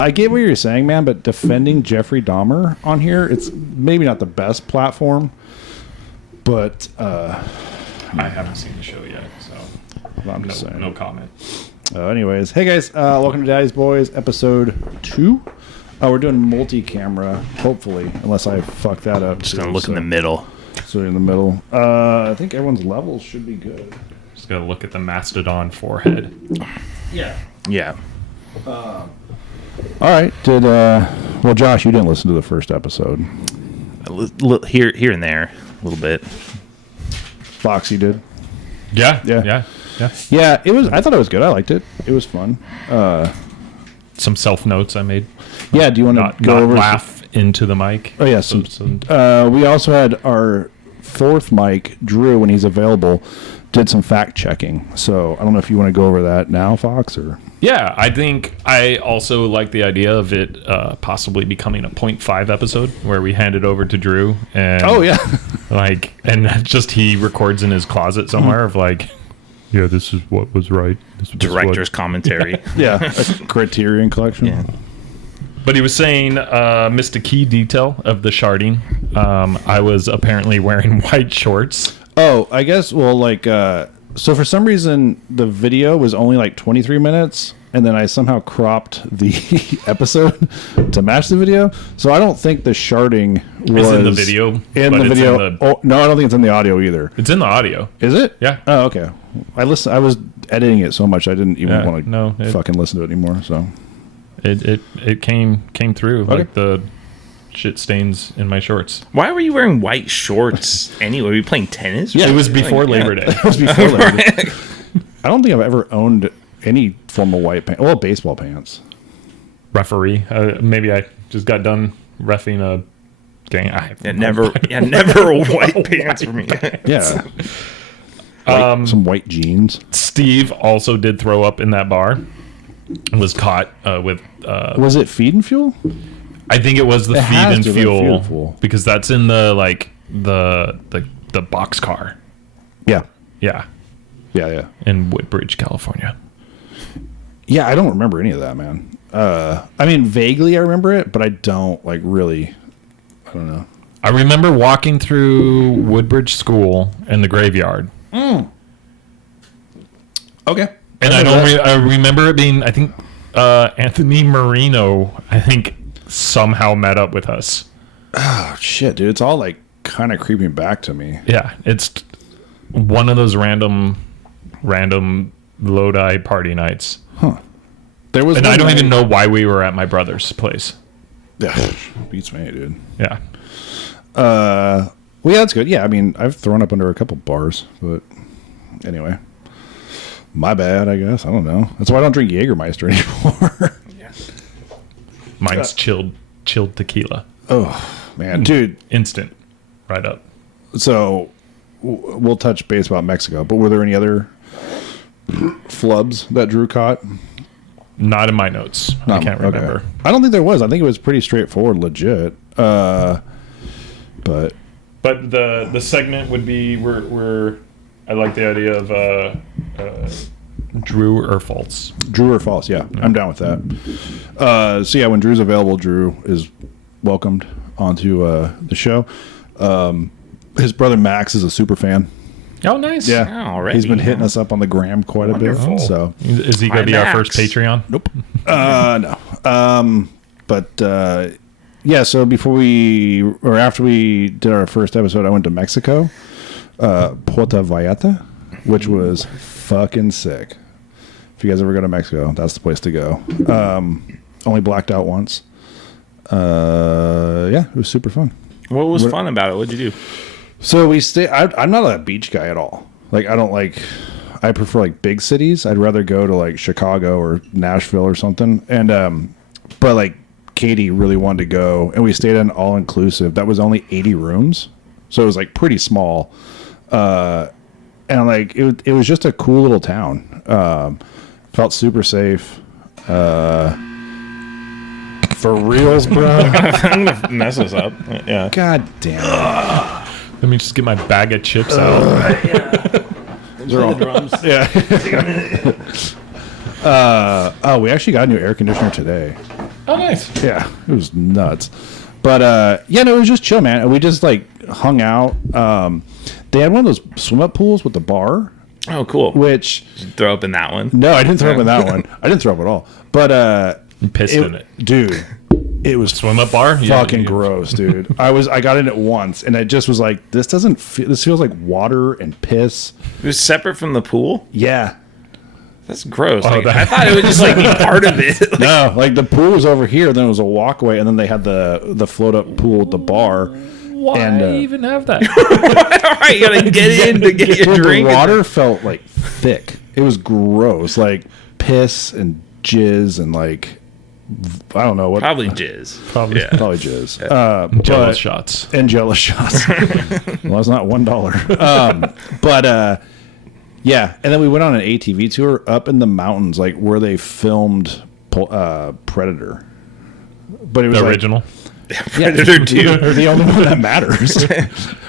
I get what you're saying, man, but defending Jeffrey Dahmer on here, it's maybe not the best platform, but I haven't seen the show yet, so I'm just saying. No comment. Anyways, hey guys, welcome to Daddy's Boys, episode 2. We're doing multi-camera, hopefully, unless I fuck that up. Just gonna look in the middle. So in the middle. I think everyone's levels should be good. Just gotta look at the mastodon forehead. Yeah. Yeah. All right. Well, Josh, you didn't listen to the first episode. Here and there, a little bit. Foxy did. Yeah. Yeah, it was. I thought it was good. I liked it. It was fun. Some self notes I made. Yeah. Do you want to go over? Laugh into the mic. Oh yeah. We also had our fourth mic, Drew, when he's available, did some fact checking. So I don't know if you want to go over that now, Fox, or. Yeah, I think I also like the idea of it possibly becoming a 0.5 episode where we hand it over to Drew and just he records in his closet somewhere of like, yeah, this is what was right. Director's commentary. Yeah, a Criterion collection. Yeah. But he was saying, missed a key detail of the sharting. I was apparently wearing white shorts. Oh, I guess. Well, so for some reason the video was only like 23 minutes, and then I somehow cropped the episode to match the video. So I don't think the sharting was in the video. No, I don't think it's in the audio either. It's in the audio. Is it? Yeah. Oh, okay. I was editing it so much I didn't even want to fucking listen to it anymore. So it came through okay. like the shit stains in my shorts. Why were you wearing white shorts anyway? Were you playing tennis? Yeah, it was before Labor Day. It was before Labor Day. I don't think I've ever owned any form of white pants. Well, baseball pants. Referee. Maybe I just got done reffing a game. Never white pants for me. Yeah. Some white jeans. Steve also did throw up in that bar. Was caught with. Was it Feed and Fuel? I think it was the Feed and Fuel because that's in the the box car. Yeah. Yeah. In Woodbridge, California. Yeah, I don't remember any of that, man. I mean, vaguely I remember it, but I don't really. I don't know. I remember walking through Woodbridge School in the graveyard. Okay. And I remember it being. I think Anthony Marino. I think. Somehow met up with us. Oh shit, dude! It's all like kind of creeping back to me. Yeah, it's one of those random Lodi party nights. Huh? There was, and I don't even know why we were at my brother's place. Yeah, beats me, dude. Yeah. Well, yeah, that's good. Yeah, I mean, I've thrown up under a couple bars, but anyway, my bad. I guess I don't know. That's why I don't drink Jägermeister anymore. Mine's chilled tequila. Oh, man. Dude. Instant. Right up. So, we'll touch base about Mexico, but were there any other flubs that Drew caught? Not in my notes. I can't remember. Okay. I don't think there was. I think it was pretty straightforward, legit. But the segment would be we're I like the idea of Drew or false. Drew or false, yeah. I'm down with that. So yeah, when Drew's available, Drew is welcomed onto the show. His brother Max is a super fan. Oh, nice. Yeah. Already. He's been hitting us up on the gram quite Wonderful. a bit. So is he going to be our first Patreon? Nope. No. But yeah, so after we did our first episode, I went to Mexico, Puerto Vallarta, which was fucking sick. If you guys ever go to Mexico, that's the place to go. Only blacked out once. Yeah, it was super fun. What was fun about it? What'd you do? So we I'm not a beach guy at all. Like, I prefer like big cities. I'd rather go to like Chicago or Nashville or something. And but like Katie really wanted to go, and we stayed in all inclusive. That was only 80 rooms, so it was like pretty small. And like it was just a cool little town. Felt super safe. For reals, bro. I'm gonna mess this up. Yeah. God damn it. Let me just get my bag of chips out. They're all drums. Yeah. We actually got a new air conditioner today. Oh, nice. Yeah, it was nuts. But yeah, no, it was just chill, man. We just like hung out. They had one of those swim up pools with the bar. Oh, cool. Which Did you throw up in that one? no, I didn't throw up in that one. I didn't throw up at all. But You pissed in it. dude. It was Swim up bar? fucking gross, dude. I got in it once, and it just was like, this doesn't feel. This feels like water and piss. It was separate from the pool? Yeah. That's gross. Oh, Like, that- I thought it would just like be part of it. Like, No, like the pool was over here, then it was a walkway, and then they had the float up pool at the bar. Why And, even have that? all right, you gotta get in to get your Dude, drink. the water felt like thick. It was gross, like piss and jizz and like I don't know what. Probably jizz. Probably. Yeah. Probably jizz. Jello But- shots. and jello shots. Well, it's not $1. But yeah, and then we went on an ATV tour up in the mountains, like where they filmed Predator. But it was The like, original. Predator 2. They're the only one that matters.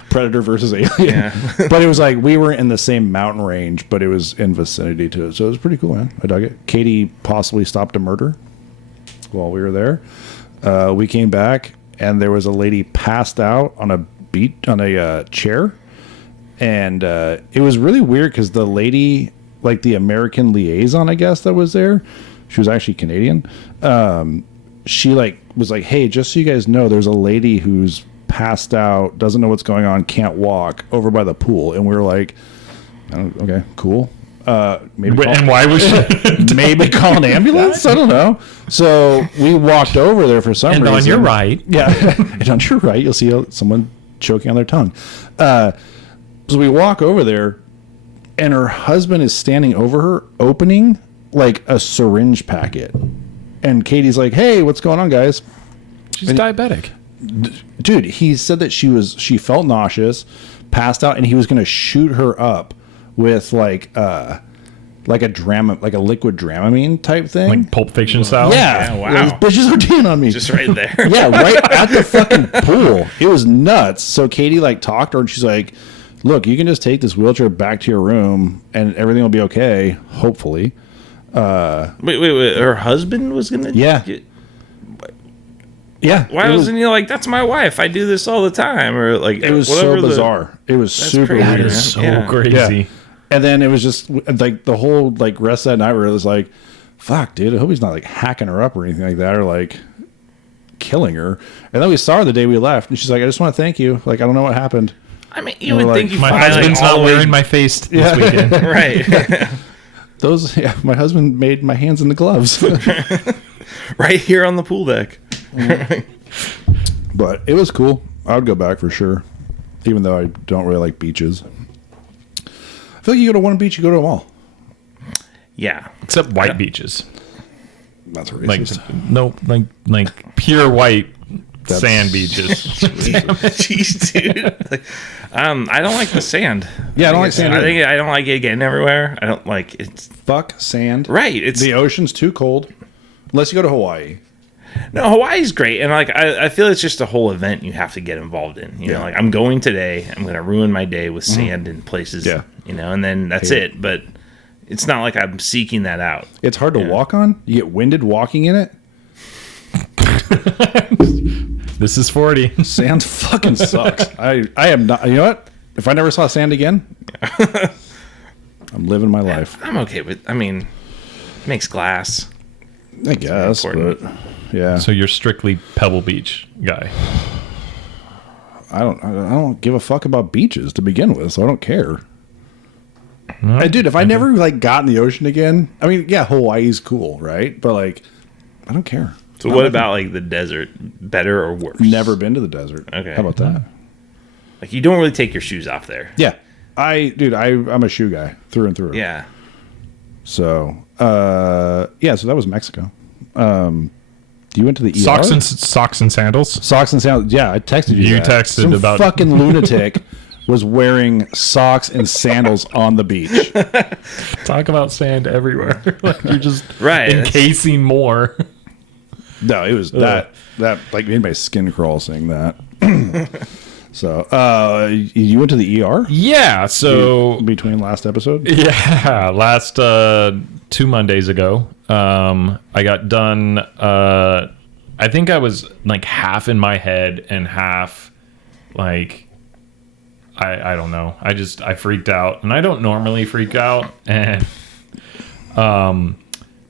Predator versus Alien. Yeah. But it was like we were in the same mountain range, but it was in vicinity to it, so it was pretty cool, man. I dug it. Katie possibly stopped a murder while we were there. We came back, and there was a lady passed out on a chair, and it was really weird because the lady, like the American liaison, I guess that was there, she was actually Canadian. She like was like, "Hey, just so you guys know, there's a lady who's passed out, doesn't know what's going on, can't walk, over by the pool." And we were like, "Oh, okay, cool. Maybe call, And why was she? maybe call an ambulance. I don't know." So we walked over there for some And reason. on your right. Yeah, and on your right, you'll see someone choking on their tongue. So we walk over there, and her husband is standing over her, opening like a syringe packet. And Katie's like, "Hey, what's going on, guys?" She's diabetic. Dude, he said that she felt nauseous, passed out, and he was going to shoot her up with like a liquid Dramamine type thing. Like Pulp Fiction style. Yeah, Yeah, wow. Those bitches are doing on me. Just right there. Yeah, right at the fucking pool. It was nuts. So Katie like talked to her, and she's like, "Look, you can just take this wheelchair back to your room, and everything will be okay. Hopefully." Wait. Her husband was gonna. Yeah. Yeah. Why wasn't he like, "That's my wife. I do this all the time," or like It was whatever so the- bizarre. It was super crazy, weird. That man. is so Yeah. crazy. Yeah. And then it was just like the whole like rest of that night where it was like, fuck, dude, I hope he's not like hacking her up or anything like that or like killing her. And then we saw her the day we left, and she's like, "I just want to thank you. Like, I don't know what happened." I mean, you And would we're think like, you My find husband's like, not always- wearing my face this Yeah. weekend. right, My husband made my hands into gloves. right here on the pool deck. But it was cool. I would go back for sure, even though I don't really like beaches. I feel like you go to one beach, you go to them all. Yeah, Except white beaches. That's Like racist. no, like pure white sand beaches. jeez, dude. Like, I don't like the sand. Yeah, I don't like sand I either. think I don't like it getting everywhere. I don't like it's Fuck sand. right. It's The ocean's too cold. Unless you go to Hawaii. no, Hawaii's great, and like I feel it's just a whole event you have to get involved in. You know, Yeah. like I'm going today, I'm going to ruin my day with sand in places. Yeah. you know, and then that's Hate it. But it's not like I'm seeking that out. It's hard to walk on. You get winded walking in it. This is 40. Sand fucking sucks. I am not. You know what? If I never saw sand again, I'm living my life. I'm okay with. I mean, it makes glass. I guess, but important. yeah, So you're strictly Pebble Beach guy. I don't give a fuck about beaches to begin with, so I don't care. Dude, if I never like got in the ocean again, I mean, yeah, Hawaii's cool, right? But like, I don't care. So what about like the desert? Better or worse? Never been to the desert. Okay. How about that? Like you don't really take your shoes off there. Yeah, I'm a shoe guy through and through. Yeah. So, yeah, so that was Mexico. You went to the ER? Socks and sandals. Socks and sandals. Yeah, I texted you. You that. texted Some about- fucking lunatic was wearing socks and sandals on the beach. Talk about sand everywhere. Like you're just Right. encasing more. No, it was that like made my skin crawl saying that. So, you went to the ER Yeah. So between last episode? yeah, last 2 Mondays ago, I got done I think I was like half in my head and half like I don't know. I freaked out, and I don't normally freak out, and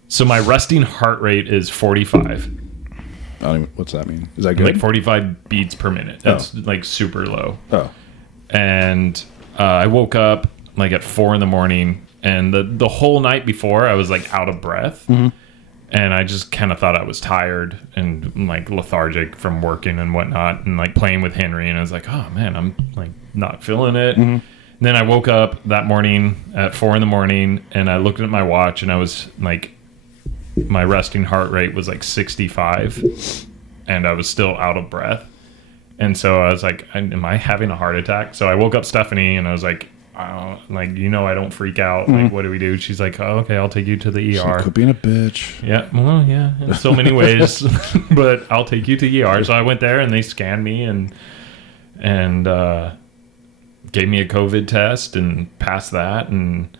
so my resting heart rate is 45. I don't even, what's that mean? Is that good? Like 45 beats per minute. That's like super low. Oh. And I woke up like at 4 a.m, and the whole night before I was like out of breath. Mm-hmm. And I just kind of thought I was tired and like lethargic from working and whatnot, and like playing with Henry. And I was like, oh man, I'm like not feeling it. Mm-hmm. And then I woke up that morning at 4 a.m, and I looked at my watch, and I was like, my resting heart rate was like 65, and I was still out of breath. And so I was like, am I having a heart attack? So I woke up Stephanie, and I was like, I don't freak out. Mm-hmm. Like, what do we do? She's like, oh, okay, I'll take you to the ER. Quit being a bitch. Yeah, well, yeah, in so many ways, but I'll take you to ER. So I went there, and they scanned me and gave me a COVID test and passed that, and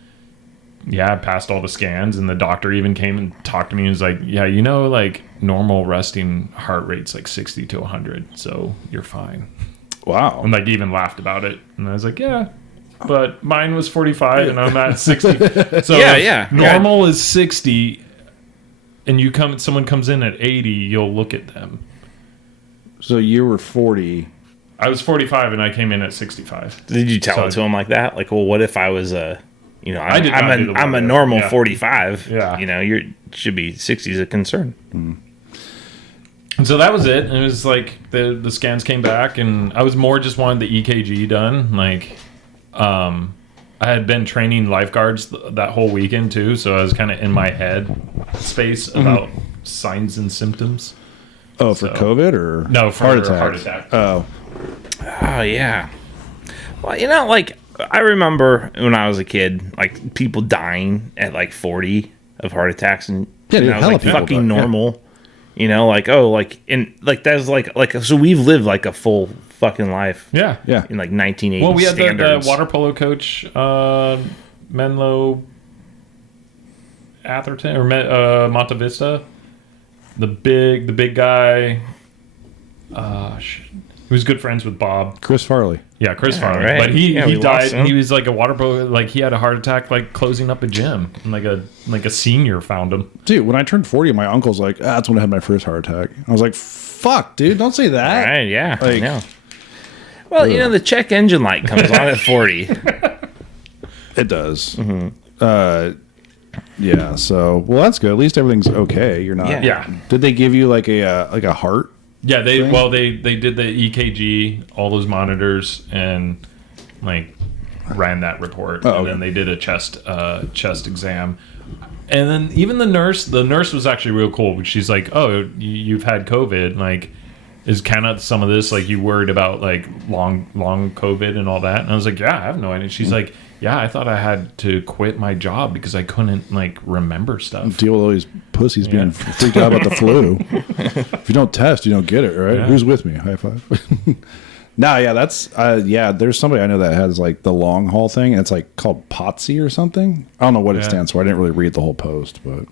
I passed all the scans, and the doctor even came and talked to me and was like, yeah, like normal resting heart rate's like 60 to 100, so you're fine. Wow. And like even laughed about it, and I was like, yeah. But mine was 45 and I'm at 60. So normal is 60, and someone comes in at 80, you'll look at them. So you were 40. I was 45 and I came in at 65. Did you tell it to him like that? Like, well, what if I was I'm a normal 45. Yeah. You should be 60 is a concern. And so that was it. And it was like the scans came back, and I was more just wanted the EKG done. Like, I had been training lifeguards that whole weekend too, so I was kind of in my head space about signs and symptoms. Oh, for COVID or no, for heart attack. Oh, yeah. Well, like I remember when I was a kid, like people dying at like 40 of heart attacks, and that was like fucking normal. Like and like that's like so we've lived like a full fucking life. Yeah. In like 1980s. Well, we had the water polo coach, Menlo Atherton or Monte Vista, the big guy. He was good friends with Bob. Chris Farley. Yeah, Chris Farley. Right. But he died. Him. He was like a water polo. Like he had a heart attack, like closing up a gym. And like a senior found him. Dude, when I turned 40, my uncle's like, that's when I had my first heart attack. I was like, fuck, dude, don't say that. Right, yeah. Like, I know. Well, the check engine light comes on at 40. It does. Mm-hmm. Yeah. So, well, that's good. At least everything's okay. You're not. Yeah. Did they give you like a heart? Yeah. They did the EKG, all those monitors, and like ran that report, and then they did a chest exam. And then even the nurse was actually real cool, because she's like, oh, you've had COVID, like, is kind of some of this, like, you worried about, like, long COVID and all that? And I was like, yeah, I have no idea. She's like, yeah, I thought I had to quit my job because I couldn't, like, remember stuff. Deal with all these pussies being freaked out about the flu. If you don't test, you don't get it, right? Yeah. Who's with me? High five. No, yeah, that's, there's somebody I know that has, like, the long haul thing, and it's, like, called POTSI or something. I don't know what it stands for. I didn't really read the whole post, but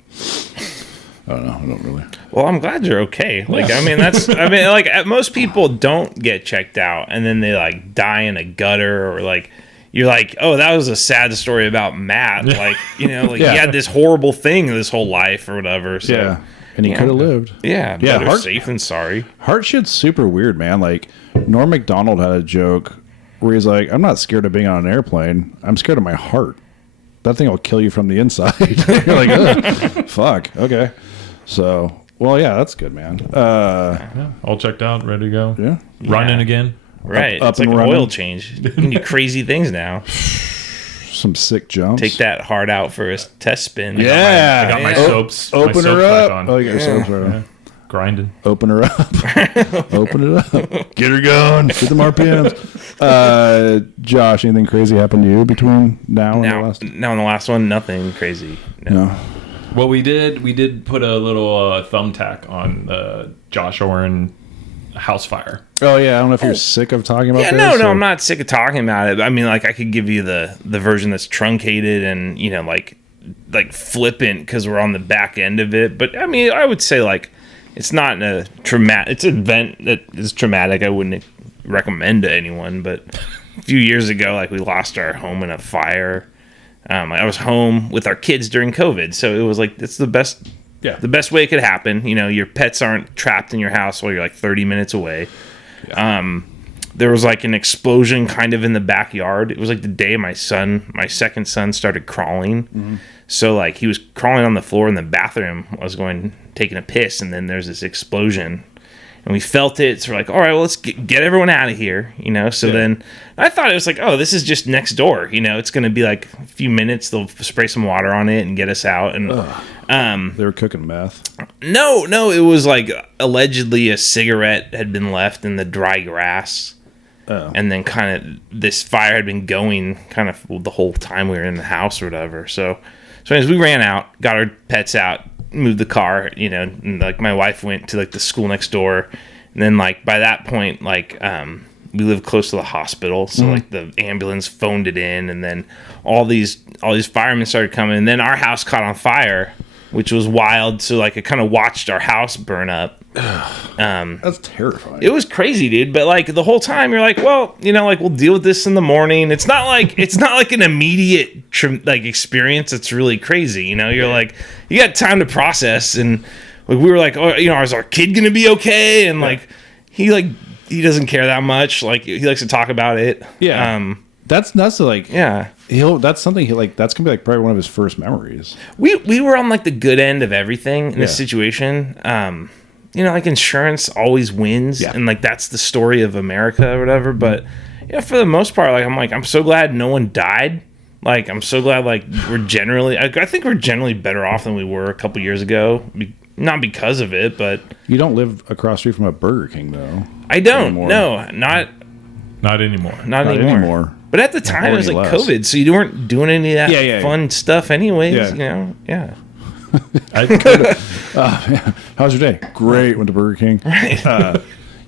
I don't know. I don't really. Well, I'm glad you're okay. Like, yeah. Like, most people don't get checked out, and then they, like, die in a gutter, or, like, you're like, oh, that was a sad story about Matt. Like, he had this horrible thing this whole life or whatever. So, yeah. And he could have lived. Yeah. Better safe than sorry. Heart shit's super weird, man. Like, Norm Macdonald had a joke where he's like, I'm not scared of being on an airplane. I'm scared of my heart. That thing will kill you from the inside. You're like, ugh, fuck. Okay. So, well, yeah, that's good, man. All checked out, ready to go. Yeah. Running again. Right. Up it's like and an running. oil change. You can do crazy things now. Some sick jumps. Take that heart out for a test spin. Yeah. I got my soaps. Open my her soaps up. back on. Oh, you got your soaps right on. Yeah. Grinding. Open her up. Open it up. Get her going. Get them RPMs. Josh, anything crazy happened to you between now and the last? Now in the last one, nothing crazy. No. Well, we did put a little thumbtack on the Josh Oren house fire. Oh yeah, I don't know if you're sick of talking about this. No, I'm not sick of talking about it. I mean, like, I could give you the version that's truncated and, like flippant because we're on the back end of it. But I mean, I would say, like, it's not a traumatic. It's an event that is traumatic. I wouldn't recommend to anyone. But a few years ago, like we lost our home in a fire. I was home with our kids during COVID, so it was like it's the best way it could happen. You know, your pets aren't trapped in your house while you're like 30 minutes away. Yeah. There was like an explosion kind of in the backyard. It was like the day my second son started crawling. Mm-hmm. So like he was crawling on the floor in the bathroom. I was taking a piss, and then there's this explosion. And we felt it. So we're like, all right, well, let's get everyone out of here, you know? So then I thought it was like, oh, this is just next door. You know, it's going to be like a few minutes. They'll spray some water on it and get us out. And they were cooking meth. No, it was like allegedly a cigarette had been left in the dry grass. Oh. And then kind of this fire had been going kind of the whole time we were in the house or whatever. So as we ran out, got our pets out, moved the car, you know, and like my wife went to like the school next door, and then like by that point, like we live close to the hospital, so like the ambulance phoned it in, and then all these firemen started coming, and then our house caught on fire, which was wild. So like I kind of watched our house burn up. That's terrifying. It was crazy, dude. But like the whole time, you're like, well, you know, like we'll deal with this in the morning. It's not like an immediate like experience. It's really crazy. You know, you're like, you got time to process, and like we were like, oh, you know, is our kid gonna be okay? And like he doesn't care that much. Like he likes to talk about it. Yeah. That's like that's something that's gonna be like probably one of his first memories. We were on like the good end of everything in this situation. You know, like insurance always wins, and like that's the story of America or whatever. But you know, for the most part, like I'm so glad no one died. Like I'm so glad like we're generally, I think we're generally better off than we were a couple years ago. Not because of it, but you don't live across the street from a Burger King, though. I don't. Anymore. No, not anymore. Not anymore. But at the time, it was like COVID, so you weren't doing any of that fun stuff, anyways. Yeah. You know, how's your day? Great. Went to Burger King. Right.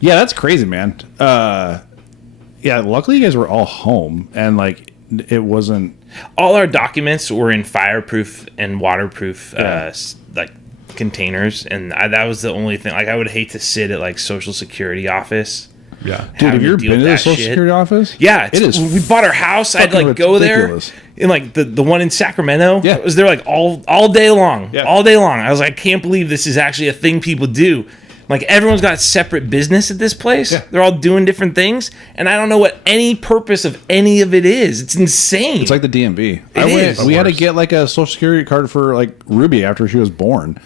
Yeah, that's crazy, man. Luckily you guys were all home, and like it wasn't. All our documents were in fireproof and waterproof like containers, and that was the only thing. Like I would hate to sit at like Social Security office. Yeah, dude, have you ever been to the Social Security office? Yeah, it is. We bought our house. I'd like go there, in like the one in Sacramento. Yeah, I was there like all day long. Yeah. All day long. I was like, I can't believe this is actually a thing people do. Like everyone's got separate business at this place. Yeah. They're all doing different things, and I don't know what any purpose of any of it is. It's insane. It's like the DMV. We had to get like a Social Security card for like Ruby after she was born,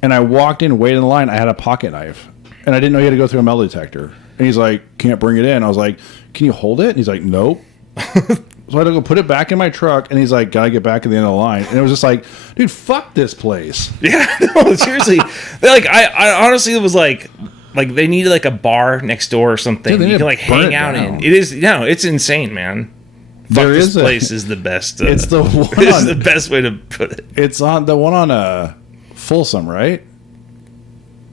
and I walked in, waited in line. I had a pocket knife, and I didn't know you had to go through a metal detector. And he's like, can't bring it in. I was like, can you hold it? And he's like, nope. So I had to go put it back in my truck. And he's like, gotta get back at the end of the line. And it was just like, dude, fuck this place. Yeah, no, seriously. Like, I honestly was like they needed like a bar next door or something. Dude, you can like hang out in. It is, it's insane, man. This place is the best. It's the one. It's the best way to put it. It's on the one on Folsom, right?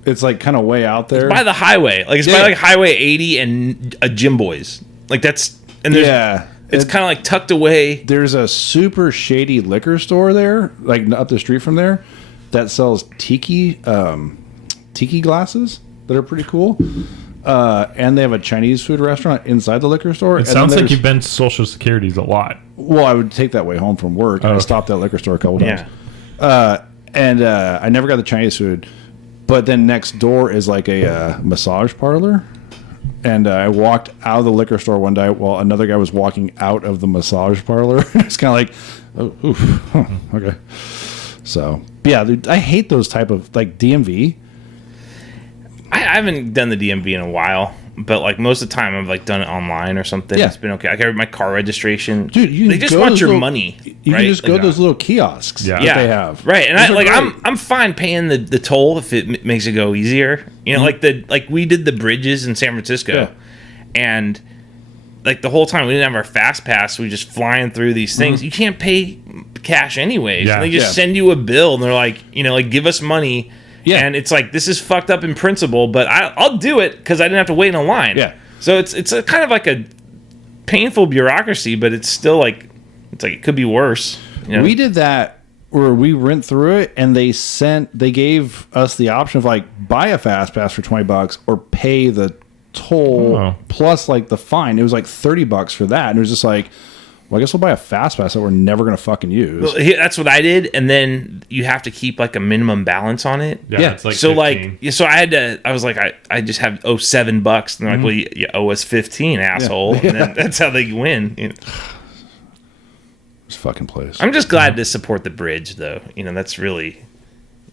It's like kind of way out there. It's by the highway. Like it's by like Highway 80 and Jim Boys. Like that's it's kind of like tucked away. There's a super shady liquor store there, like up the street from there, that sells tiki glasses that are pretty cool. And they have a Chinese food restaurant inside the liquor store. It sounds like you've been to Social Security's a lot. Well, I would take that way home from work. I stopped at that liquor store a couple times. Yeah. And I never got the Chinese food. But then next door is like a massage parlor. And I walked out of the liquor store one day while another guy was walking out of the massage parlor. It's kind of like, okay. So, yeah, dude, I hate those type of, like, DMV. I haven't done the DMV in a while. But like most of the time, I've like done it online or something. Yeah. It's been okay. I got my car registration. Dude, they just want your money. You can just go to those little kiosks that they have. Right, and I'm fine paying the toll if it makes it go easier. You know, like we did the bridges in San Francisco, and like the whole time we didn't have our fast pass. We just flying through these things. You can't pay cash anyways. Yeah. They just send you a bill, and they're like, give us money. Yeah. And it's like, this is fucked up in principle, but I'll do it because I didn't have to wait in a line. Yeah. So it's a kind of like a painful bureaucracy, but it's still like, it could be worse. We did that where we went through it and they gave us the option of like buy a fast pass for $20 or pay the toll plus like the fine. It was like $30 for that, and it was just like, well, I guess we'll buy a fast pass that we're never gonna fucking use. Well, that's what I did, and then you have to keep like a minimum balance on it. Yeah, it's like so 15. so I was like I just have $7, and they're like, well, you owe us 15, asshole. And then that's how they win. You know? This fucking place. I'm just glad to support the bridge, though. You know, that's really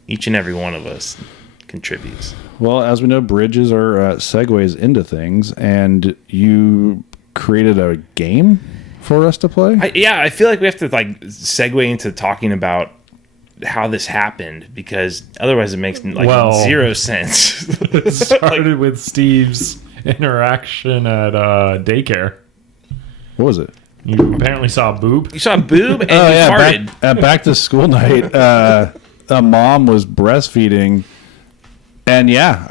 each and every one of us contributes. Well, as we know, bridges are segues into things, and you created a game for us to play. I feel like we have to like segue into talking about how this happened, because otherwise it makes zero sense. It started with Steve's interaction at daycare. What was it? You apparently saw a boob. You saw a boob and you farted. Back to school night, a mom was breastfeeding, and that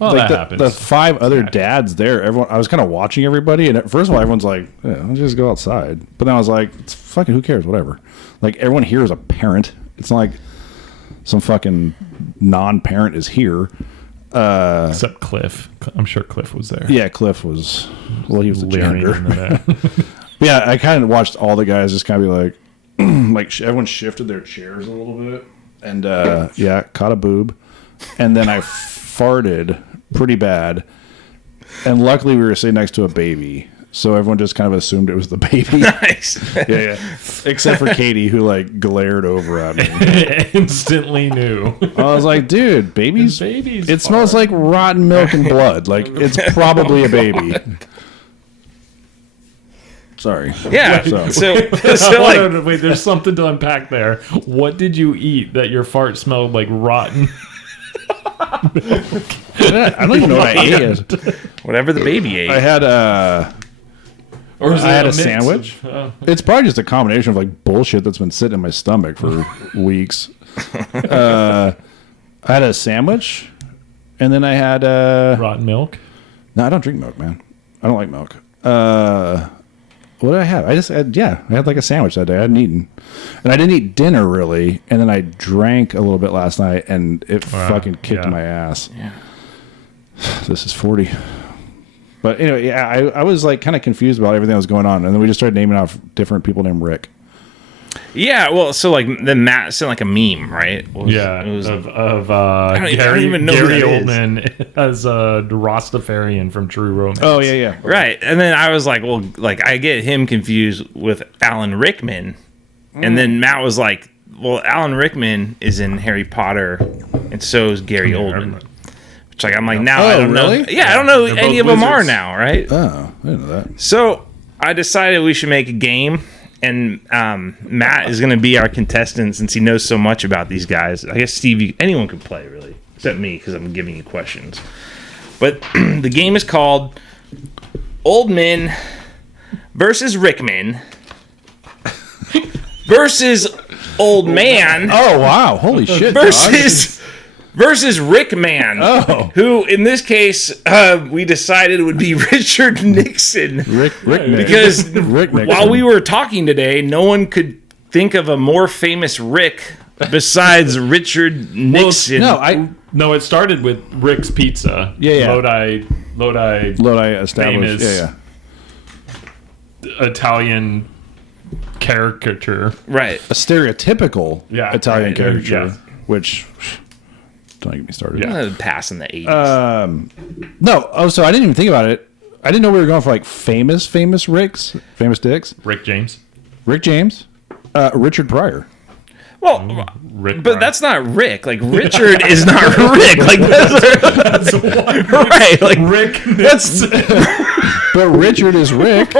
happens. The 5 other dads there, everyone. I was kind of watching everybody, and first of all, everyone's like, let's just go outside. But then I was like, it's fucking, who cares, whatever. Like, everyone here is a parent. It's not like some fucking non-parent is here. Except Cliff. I'm sure Cliff was there. Yeah, Cliff was. Well, he was the janitor. Yeah, I kind of watched all the guys just kind of be like, everyone shifted their chairs a little bit, and caught a boob, and then I farted pretty bad, and luckily we were sitting next to a baby, so everyone just kind of assumed it was the baby. Nice. Yeah. Except for Katie, who like glared over at me. Instantly knew. I was like, dude, babies. It smells like rotten milk and blood. Like, it's probably a baby. Sorry. Yeah. So wait, there's something to unpack there. What did you eat that your fart smelled like rotten? I don't even know what I ate. Whatever the baby ate. I had a sandwich. It's probably just a combination of like bullshit that's been sitting in my stomach for weeks. I had a sandwich, and then I had rotten milk. No, I don't drink milk, man. I don't like milk. What did I have? I had like a sandwich that day. I hadn't eaten, and I didn't eat dinner really. And then I drank a little bit last night, and it fucking kicked my ass. Yeah. This is 40. But anyway, I was like kind of confused about everything that was going on, and then we just started naming off different people named Rick. Yeah, well, so like then Matt sent like a meme, right? Gary Oldman as a Rastafarian from True Romance. Oh yeah. Right, and then I was like, well, like I get him confused with Alan Rickman, and then Matt was like, well, Alan Rickman is in Harry Potter, and so is Gary Oldman. Which like I'm like now I don't know. Yeah, I don't know any of them are now, right? Oh, I didn't know that. So I decided we should make a game. And Matt is going to be our contestant since he knows so much about these guys. I guess, Steve, anyone could play, really, except me, because I'm giving you questions. But the game is called Oldman versus Rickman versus Old Man. Oh, wow. Holy shit. Versus Rickman, who in this case we decided would be Richard Nixon. Rick Nix. Because Rick Nixon. While we were talking today, no one could think of a more famous Rick besides Richard Nixon. No, it started with Rick's Pizza. Yeah. Lodi established. Yeah. Italian caricature. Right. A stereotypical Italian caricature, which... Don't get me started. Yeah. Pass in the 80s. No. Oh, so I didn't even think about it. I didn't know we were going for like famous Ricks, famous dicks. Rick James, Richard Pryor. Well, Rick, but that's not Rick. Like Richard is not Rick. Like that's right. Like Rick. That's but Richard is Rick.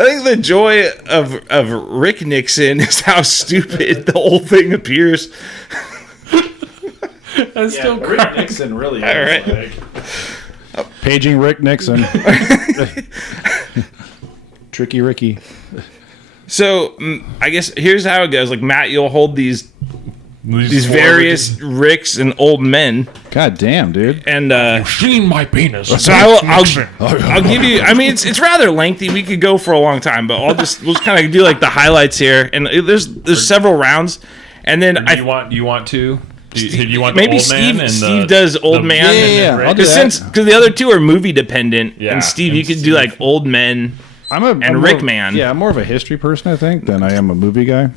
I think the joy of Rick Nixon is how stupid the whole thing appears. That's still Rick Nixon really is. All right. Paging Rick Nixon. Tricky Ricky. So I guess here's how it goes. Like Matt, you'll hold these these various Ricks and old men. God damn, dude. And seen my penis. so I'll give you. I mean, it's rather lengthy. We could go for a long time, but we'll just kind of do like the highlights here. And there's several rounds, and then you want to. Do you want maybe the old man Steve does old man. Yeah. I'll do that. Because the other two are movie dependent, Yeah, and Steve, you and could do like old men. I'm Rickman. Yeah, I'm more of a history person, I think, than I am a movie guy.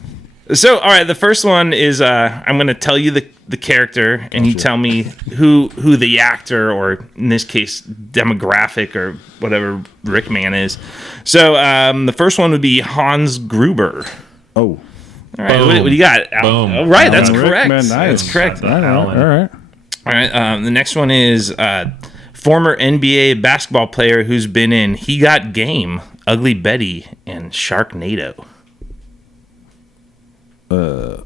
So, all right, the first one is I'm going to tell you the character, and you tell me who the actor, or in this case, demographic or whatever Rickman is. So, the first one would be Hans Gruber. Oh. All right, what do you got? Boom. Oh, right, that's Alan correct. Rickman, nice. That's correct. All right. All right, the next one is former NBA basketball player who's been in He Got Game, Ugly Betty, and Sharknado.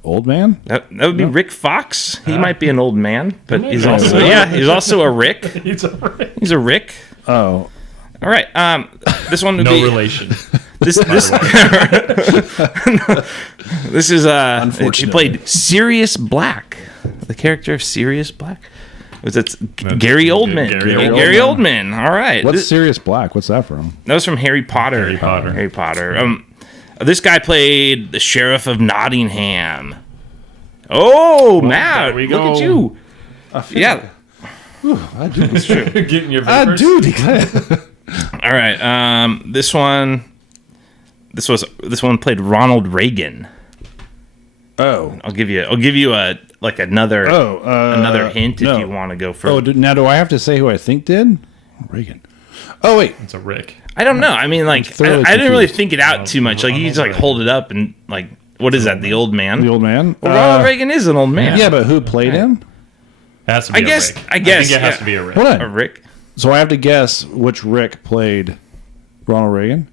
Old man? That would be Rick Fox. He might be an old man, but he's also he's also a Rick. He's a Rick. He's a Rick. Oh. All right. This one would No be relation. this this is he played Sirius Black, the character of Sirius Black. That's Gary Oldman. Gary Oldman. All right. What's Sirius Black? What's that from? That was from Harry Potter. Harry Potter. This guy played the Sheriff of Nottingham. Oh, Matt, look at you. Yeah. I do. It's true. Getting your I vapors. do declare. All right. This one played Ronald Reagan. Oh. I'll give you another hint if you want to go for. Oh, now do I have to say who I think did? Reagan. Oh wait. It's a Rick. I don't know. I mean, like, I didn't really think it out too much. Like, you just like hold it up and like, what is that? The old man. The old man. Well, Ronald Reagan is an old man. Yeah, but who played him? Has to be I guess. Rick. I guess think it has to be a Rick. Hold a on. Rick. So I have to guess which Rick played Ronald Reagan.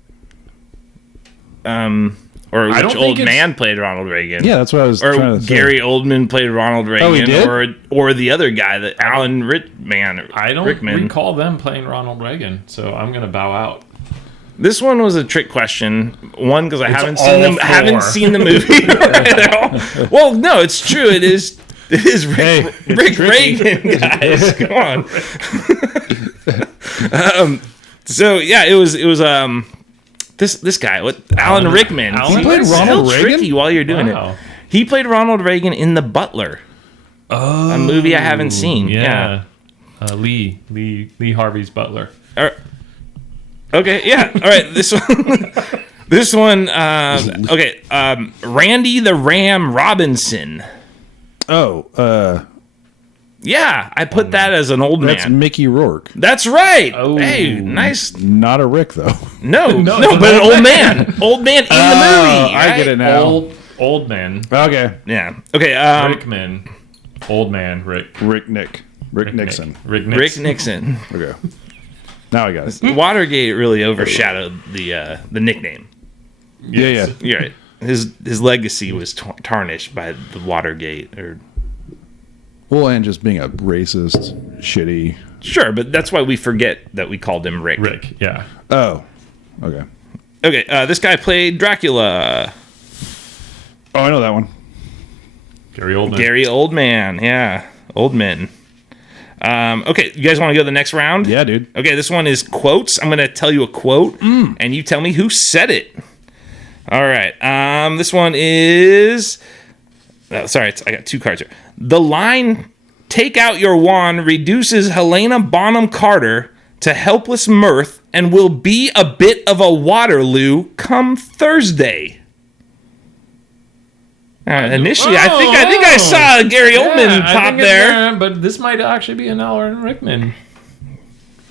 Or I which don't old think man played Ronald Reagan. Yeah, that's what I was Or trying to say. Gary Oldman played Ronald Reagan. Oh, he did? Or the other guy, that Alan Rickman. I don't Rickman. recall them playing Ronald Reagan, so I'm gonna bow out. This one was a trick question. One, because I haven't all seen the movie. Well, no, it's true. It is Rick Reagan, guys. Come on. So yeah, it was this guy, Alan Rickman. Alan He played Ronald Reagan? Tricky while you're doing Wow. it. He played Ronald Reagan in The Butler. Oh, A movie I haven't seen. Yeah. Lee Harvey's butler. Okay, yeah. All right, this one. Randy the Ram Robinson. Oh, Yeah, I put that as an old man. that's Mickey Rourke. That's right. Oh. Hey, nice. Not a Rick though. No, but an old man. Old man in the movie. I get it now. Old man. Okay. Yeah. Okay. Rickman. Old man. Rick. Rick Nixon. Rick Nix. Rick Nixon. Okay. Now I got it. Watergate really overshadowed the nickname. Yeah. You're right. His legacy was tarnished by the Watergate. Well, and just being a racist, shitty. Sure, but that's why we forget that we called him Rick. Rick. Yeah. Oh. Okay. Okay. This guy played Dracula. Oh, I know that one. Gary Oldman. Gary Oldman. Yeah. Oldman. Okay, you guys want to go to the next round? Yeah, dude. Okay, this one is quotes. I'm going to tell you a quote, and you tell me who said it. All right. This one is... sorry, I got two cards here. The line, "Take out your wand," reduces Helena Bonham Carter to helpless mirth and will be a bit of a Waterloo come Thursday. Initially, I think I saw Gary Oldman pop there. But this might actually be an Alan Rickman.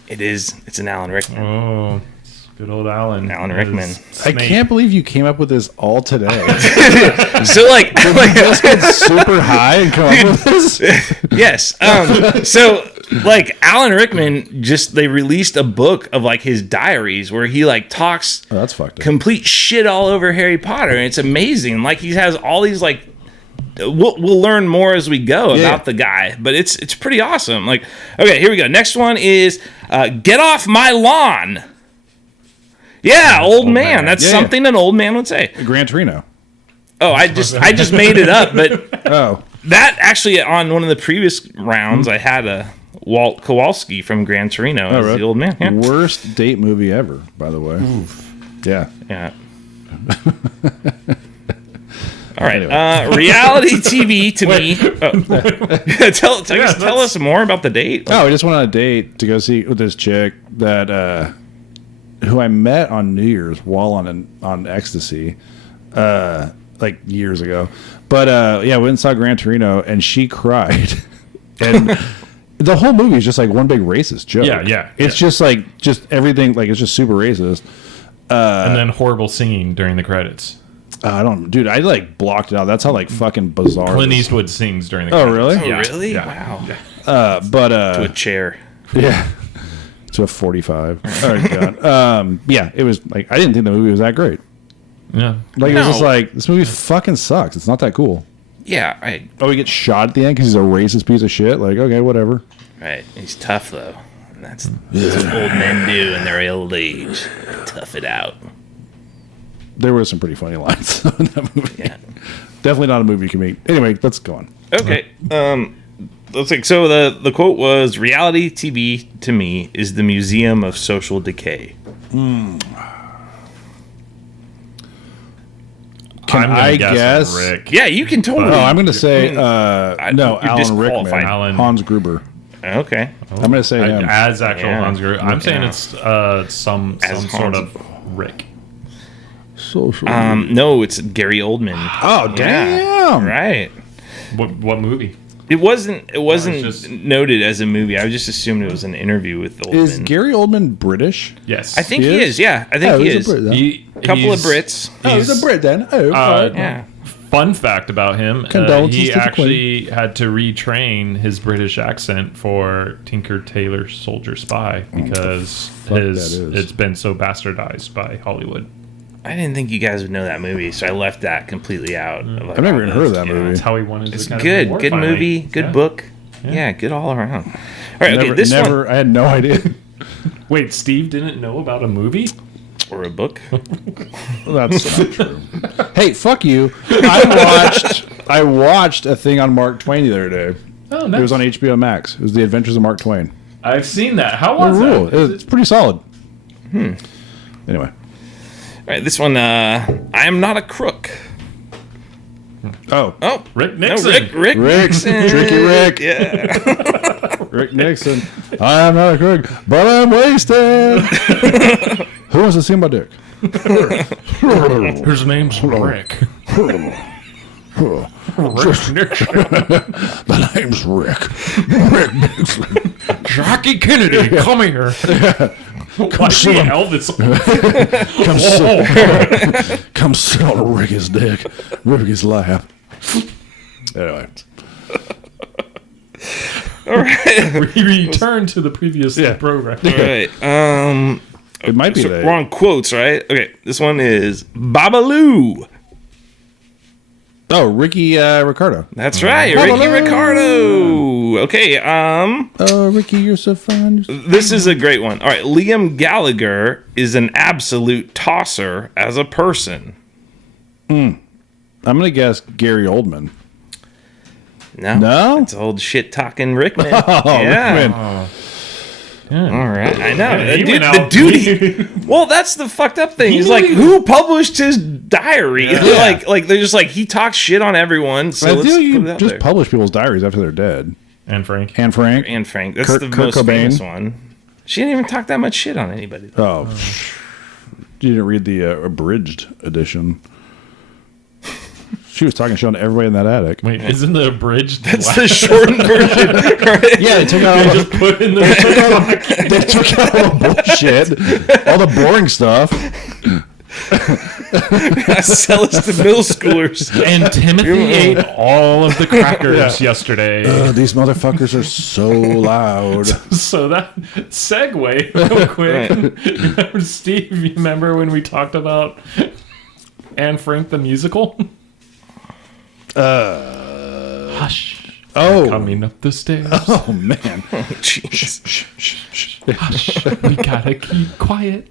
It is. It's an Alan Rickman. Oh, it's good old Alan. Alan Rickman. I can't believe you came up with this all today. So like Let's get super high and come up with this. yes. So like Alan Rickman they released a book of like his diaries where he like talks Oh, that's fucked up. complete shit all over Harry Potter, and it's amazing. Like he has all these like we'll learn more as we go about the guy, but it's pretty awesome. Like, okay, here we go. Next one is "Get Off My Lawn." Yeah, old man. That's something an old man would say. Gran Torino. Oh, I just made it up, but Oh. that actually on one of the previous rounds, I had a Walt Kowalski from Gran Torino as really? the old man. Yeah. Worst date movie ever, by the way. Oof. Yeah. Yeah. All right. Reality TV to me. Tell us more about the date. Oh, we just went on a date to go see with this chick that who I met on New Year's while on ecstasy, like years ago. But yeah, we went and saw Gran Torino, and she cried, and the whole movie is just like one big racist joke. Yeah. It's just everything, like it's just super racist. And then horrible singing during the credits. I like blocked it out. That's how like fucking bizarre. Clint Eastwood sings during the Oh, credits. really? Oh, really? Yeah. Wow. To a chair. Yeah. To a 45. Oh, God. Yeah, it was like, I didn't think the movie was that great. Yeah. Like, it was just like, this movie fucking sucks. It's not that cool. Yeah. He gets shot at the end because he's a racist piece of shit. Like, okay, whatever. Right. He's tough, though. And that's what old men do in their old age. Tough it out. There were some pretty funny lines in that movie. Yeah. Definitely not a movie you can make. Anyway, let's go on. Okay. Let's think. So the quote was, "Reality TV to me is the museum of social decay." Can I'm I gonna guess? Rick. Yeah, you can totally. Oh, I'm going to say, you're Alan disqualified. Rickman. Hans Gruber. Okay. I'm going to say him. As actual Yeah. Hans Gruber. I'm saying Yeah. it's some As sort Hans. of Rick. Social. No, it's Gary Oldman. Oh, damn. Right. What movie? It wasn't just- noted as a movie. I just assumed it was an interview with Oldman. Is Gary Oldman British? Yes. I think He he is? is. Yeah, I think he he's is. a Brit, then. Couple of he's- Brits. Oh, he's a Brit then. Oh, right. Yeah. Fun fact about him: Condolences he to the actually had to retrain his British accent for Tinker Tailor Soldier Spy because that is. it's been so bastardized by Hollywood. I didn't think you guys would know that movie, so I left that completely out. I've never even heard of that movie. That's how he wanted It's to kind good. of Good finally. movie. Good Yeah. book. Yeah, good all around. All right, okay, this one. I had no idea. Wait, Steve didn't know about a movie? Or a book. That's not true. Hey, fuck you. I watched a thing on Mark Twain the other day. Oh, nice. It was on HBO Max. It was The Adventures of Mark Twain. I've seen that. How was Rule. that? It's pretty solid. Anyway. All right, this one. I am not a crook. Oh, Oh, Rick no, Nixon. Rick Nixon. Tricky Rick. Yeah. Rick Nixon. I'm not a crook, but I'm wasted. Who wants to see my dick? His name's Rick. Rick Nixon. My name's Rick. Rick Nixon. Jackie Kennedy, come here. Why is he Elvis? Come sit on Ricky's dick. Ricky's lap. Anyway. All right. We return to the previous program. All right. It might be So that. we're on quotes, right? Okay. This one is Babaloo. Oh, Ricky Ricardo. That's right, Ricky Ricardo. Okay. Oh, Ricky, you're so fun. This is a great one. All right. Liam Gallagher is an absolute tosser as a person. I'm gonna guess Gary Oldman. No. It's old shit talking Rickman. Yeah. Rickman. All right. I know. Yeah, he went the out. dude. Well, that's the fucked up thing. He's like, who published his diary? Like they're just like, he talks shit on everyone. So I let's feel put you it out just there. publish people's diaries after they're dead. And Frank. And Frank. Anne Frank. That's Kurt the most Cobain. famous one. She didn't even talk that much shit on anybody. Oh, you didn't read the abridged edition. She was talking shit on everybody in that attic. Wait, isn't the abridged? It's the shortened version. Right? Yeah, they took out all just put in the. they took out all the bullshit, all the boring stuff. Sell us to middle schoolers. And Timothy ate all of the crackers yesterday. These motherfuckers are so loud. So that segue real quick. Remember, Steve, you remember when we talked about Anne Frank the musical? Hush. Oh, Coming up the stairs. oh man. Jeez. Shh, shh, shh. Hush. We gotta keep quiet.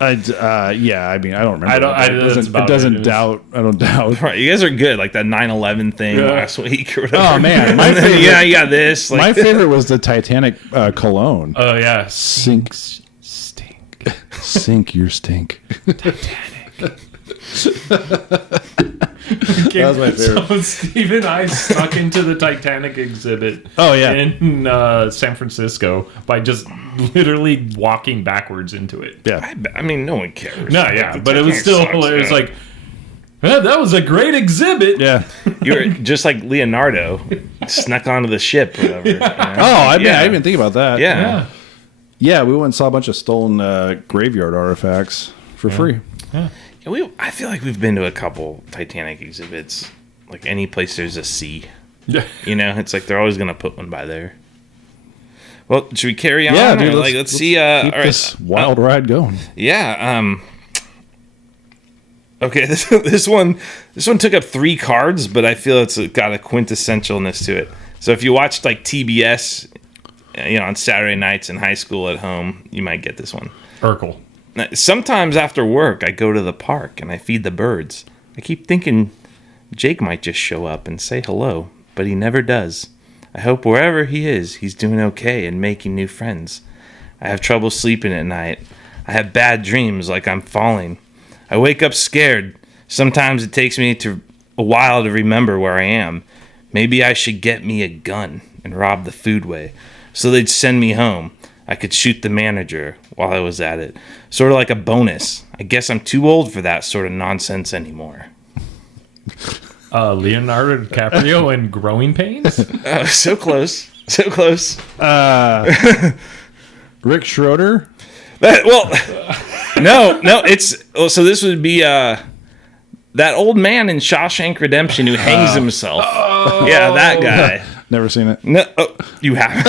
Yeah, I mean, I don't remember. It doesn't doubt. I don't doubt. Right, you guys are good. Like that 9/11 thing last week or whatever. Oh man, my favorite. Yeah, you got this. Like, my favorite was the Titanic cologne. Oh yeah, Sink, sink your stink. Titanic. That was my favorite. So Steve and I snuck into the Titanic exhibit. Oh yeah, in San Francisco by just literally walking backwards into it. Yeah, I mean, no one cares. No, yeah, but it was still hilarious. Like, that was a great exhibit. yeah. You're just like Leonardo, snuck onto the ship or whatever. You know? Oh, I didn't even think about that. Yeah. Yeah, we went and saw a bunch of stolen graveyard artifacts for free. Yeah. I feel like we've been to a couple Titanic exhibits. Like any place there's a sea. Yeah. You know, it's like they're always going to put one by there. Well, should we carry on? Yeah, dude. Let's see. Keep all right. this wild ride going. Yeah. Okay, this one took up 3 cards, but I feel it's got a quintessentialness to it. So if you watched like TBS, on Saturday nights in high school at home, you might get this one. Urkel. Now, sometimes after work, I go to the park and I feed the birds. I keep thinking Jake might just show up and say hello, but he never does. I hope wherever he is, he's doing okay and making new friends. I have trouble sleeping at night. I have bad dreams like I'm falling. I wake up scared. Sometimes it takes me a while to remember where I am. Maybe I should get me a gun and rob the foodway so they'd send me home. I could shoot the manager while I was at it. Sort of like a bonus. I guess I'm too old for that sort of nonsense anymore. Leonardo DiCaprio in Growing Pains? So close. So close. Rick Schroeder? No, so this would be that old man in Shawshank Redemption who hangs himself. Yeah, that guy. Never seen it. No, you haven't.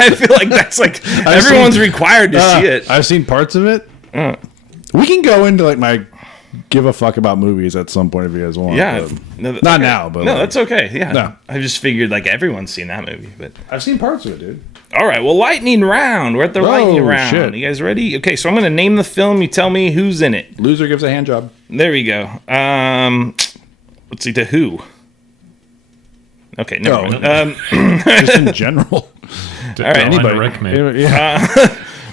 I feel like that's like everyone's required to see it. I've seen parts of it. We can go into like my give a fuck about movies at some point if you guys want. Yeah, not now, but no, that's okay. Yeah, no. I just figured like everyone's seen that movie, but I've seen parts of it, dude. All right, well, lightning round. We're at the lightning round. Shit. You guys ready? Okay, so I'm gonna name the film. You tell me who's in it. Loser gives a hand job. There we go. Let's see, to who? Okay, never mind. Just in general. All right, anybody. Rickman. Yeah.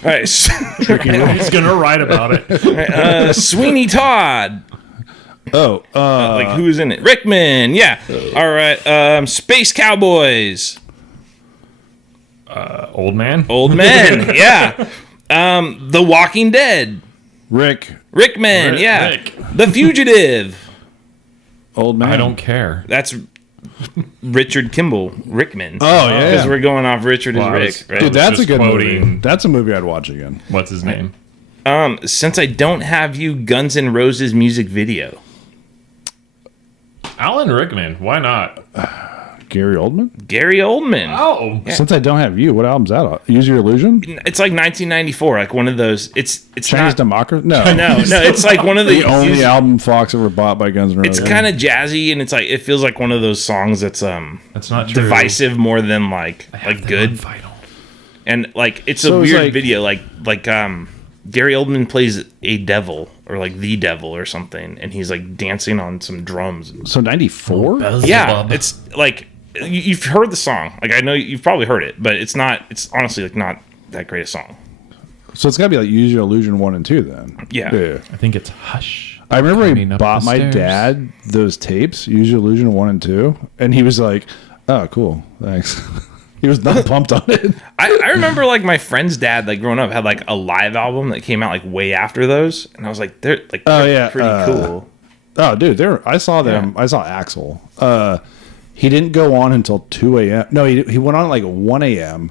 All right, He's gonna write about it. Sweeney Todd. Oh, Like who's in it? Rickman. Yeah. All right. Space Cowboys. Oldman. Oldman. Yeah. The Walking Dead. Rickman. Yeah. Rick. The Fugitive. Old man. I don't care. That's Richard Kimball. Rickman. Oh yeah. Because we're going off Richard and Well, Rick. Right? Dude, that's a just good movie. quoting- That's a movie I'd watch again. What's his name? Since I don't have you, Guns N' Roses music video. Alan Rickman. Why not? Gary Oldman? Gary Oldman. Oh, Since I Don't Have You, what album's that on? Use Your Illusion? It's like 1994, like one of those. It's Chinese not. Democracy? No. No, it's like one of the only album Fox ever bought by Guns N' Roses. It's kind of jazzy, and it's like it feels like one of those songs that's not true. divisive more than like good. Vital. And like it's So a it's weird like- video. Like Gary Oldman plays a devil or like the devil or something, and he's like dancing on some drums. So 94? Yeah, it's like you've heard the song. Like I know you've probably heard it, but it's not. It's honestly like not that great a song. So it's got to be like Use Your Illusion 1 and 2 then. Yeah. I think it's Hush. I remember Climbing he up bought the my stairs. dad those tapes, Use Your Illusion 1 and 2, and he was like, oh, cool, thanks. He was not pumped on it. I remember like my friend's dad, like growing up, had like a live album that came out like way after those, and I was like, they're pretty cool. Oh, dude, I saw them. Yeah. I saw Axel. He didn't go on until 2 a.m. No, he went on at like 1 a.m.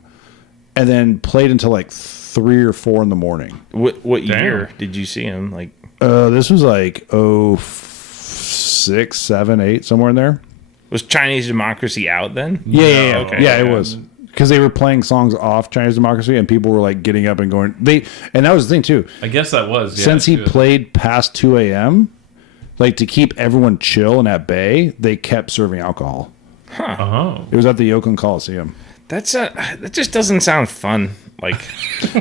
and then played until like 3 or 4 in the morning. What Damn. year did you see him? Like, This was like 06, 7, 8, somewhere in there. was Chinese Democracy out then? Yeah. Okay, Yeah, it yeah. was. Because they were playing songs off Chinese Democracy, and people were like getting up and going. And that was the thing too. I guess that was Since he played past 2 a.m., like to keep everyone chill and at bay, they kept serving alcohol. Oh, It was at the Oakland Coliseum. That just doesn't sound fun. Like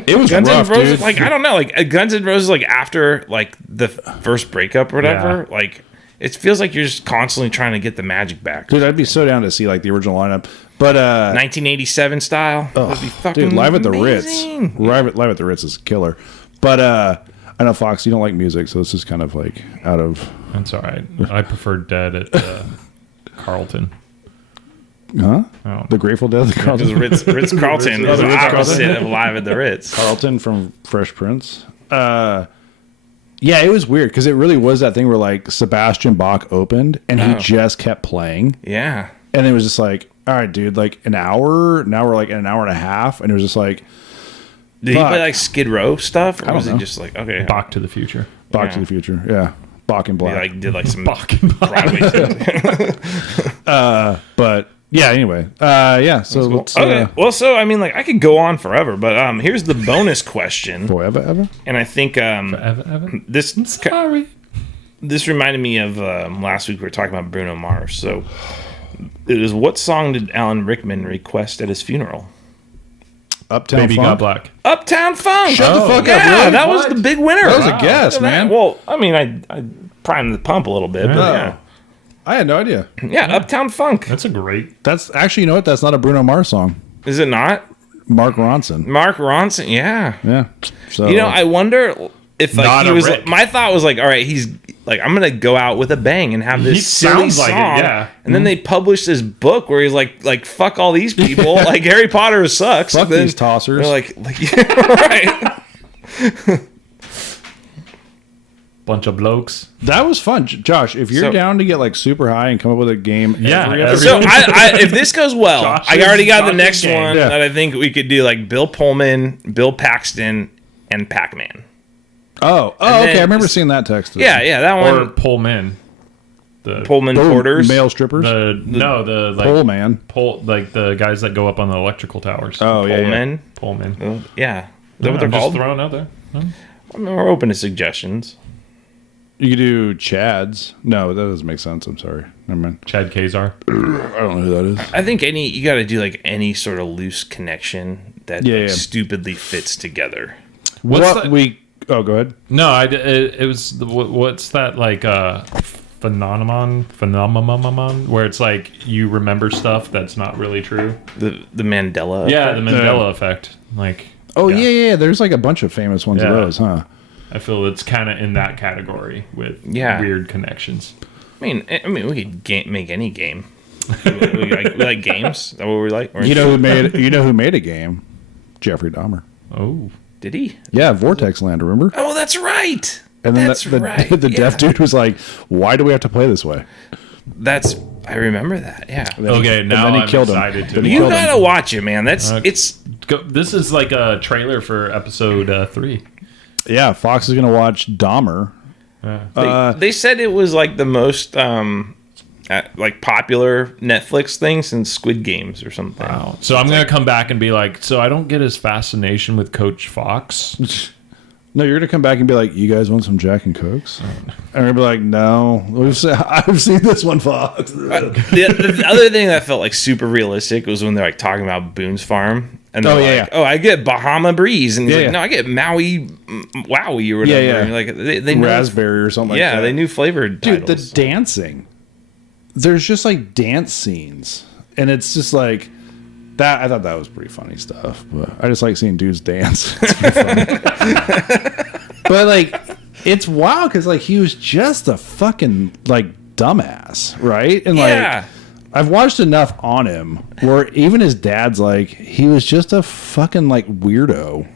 It was Guns rough, N' Roses, dude. like I don't know, like Guns N' Roses, like after like the first breakup or whatever, like it feels like you're just constantly trying to get the magic back. Dude, I'd be so down to see like the original lineup. But 1987 style, that'd be fucking dude, Live at the amazing. Ritz. Live at the Ritz is killer. But I know, Fox, you don't like music, so this is kind of like out of. That's all right. I prefer Dead at Carlton. Huh? Oh. The Grateful Dead, the Because Carlton. Ritz Carlton is the opposite of Live at the Ritz. Carlton from Fresh Prince. Yeah, it was weird because it really was that thing where like Sebastian Bach opened and he just kept playing. Yeah. And it was just like, all right, dude, like an hour. Now we're like in an hour and a half. And it was just like, Did he play like Skid Row stuff? Or was know. it just like, okay. Bach to the Future. Bach to the Future. Yeah. Bach and He Black. like did like some Bach and Black. Broadway stuff. But yeah, anyway. Yeah. So let's. Okay. Well, so I mean, like I could go on forever, but here's the bonus question. Forever, ever? And I think Ever? this Sorry. this reminded me of last week we were talking about Bruno Mars. So it was, what song did Alan Rickman request at his funeral? Uptown Baby Funk? Got Black. Uptown Funk. Shut the fuck up, Yeah, really? that was What? the big winner. That was a guess, Look at that. man. Well, I mean, I primed the pump a little bit, but yeah. I had no idea. Yeah, Uptown Funk. That's a great. That's actually, you know what? That's not a Bruno Mars song. Is it not? Mark Ronson. Mark Ronson. Yeah. Yeah. So You know, I wonder if like Not he a was. Rick. My thought was like, all right, he's like, I'm gonna go out with a bang and have this He silly sounds song. like it, yeah. And then they published this book where he's like fuck all these people. Like Harry Potter sucks. fuck And then these tossers. They're like yeah, right. Bunch of blokes. That was fun, Josh. If you're So- down to get like super high and come up with a game, Yeah, every every- So if this goes well, Josh's- I already got the Josh's next game. one Yeah. that I think we could do, like Bill Pullman, Bill Paxton, and Pac-Man. oh, then- okay. I remember seeing that text. Yeah, that one. Or Pullman. The Pullman Oh, Porters. male strippers. the like Pole man. like the guys that go up on the electrical towers. Oh yeah, yeah. Pullman. Pullman. Oh, yeah. Is that what they're I'm just called? throwing out there. No. I mean, we're open to suggestions. You could do Chad's. No, that doesn't make sense. I'm sorry. Never mind. Chad Kazar. I don't know who that is. I think you got to do like any sort of loose connection that Yeah, like, yeah. stupidly fits together. What's that? Oh, go ahead. No, it was what's that like phenomenon where it's like you remember stuff that's not really true. The Mandela. Yeah, the effect. Mandela effect. Like, Oh yeah. There's like a bunch of famous ones of Yeah. those, huh? I feel it's kind of in that category with Yeah. weird connections. I mean, we could make any game. we like games. Is that what we like? Or You know who made a game? Jeffrey Dahmer. Oh, did he? Yeah, Vortex Land. Remember? Oh, that's right. And then That's the right. deaf Yeah. dude was like, "Why do we have to play this way?" I remember that. Yeah. And then Okay, and now then he I'm killed excited him. to Then he You killed him. gotta watch it, man. It's this is like a trailer for episode 3. Yeah, Fox is gonna watch Dahmer. they said it was like the most like popular Netflix thing since Squid Games or something. Wow. So I'm gonna come back and be like, so I don't get his fascination with Coach Fox. No, you're gonna come back and be like, "You guys want some Jack and Cokes?" And we're gonna be like, "No, I've seen this one, Fox." The other thing that felt like super realistic was when they're like talking about Boone's Farm. And they're Oh, yeah, like, yeah. "Oh, I get Bahama Breeze," and he's Yeah, like, yeah. "No, I get Maui Wowie or whatever." Yeah. And like they know, Raspberry or something like that. yeah, they knew flavored Dude, titles. the dancing. There's just like dance scenes, and it's just like that. I thought that was pretty funny stuff. But I just like seeing dudes dance. It's pretty funny. But like, it's wild because like he was just a fucking like dumbass, right? And Yeah. like, I've watched enough on him where even his dad's like, he was just a fucking like weirdo,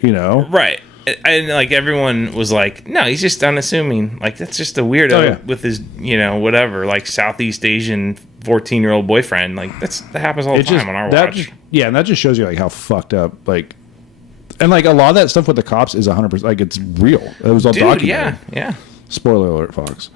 you know? Right. And like everyone was like, "No, he's just unassuming. Like that's just a weirdo Oh, yeah. with his, whatever, like Southeast Asian 14-year-old boyfriend. Like that happens all the time on our watch." Yeah, and that just shows you like how fucked up like. And like a lot of that stuff with the cops is 100%. Like it's real. It was all Dude, documented. yeah. Spoiler alert, Fox.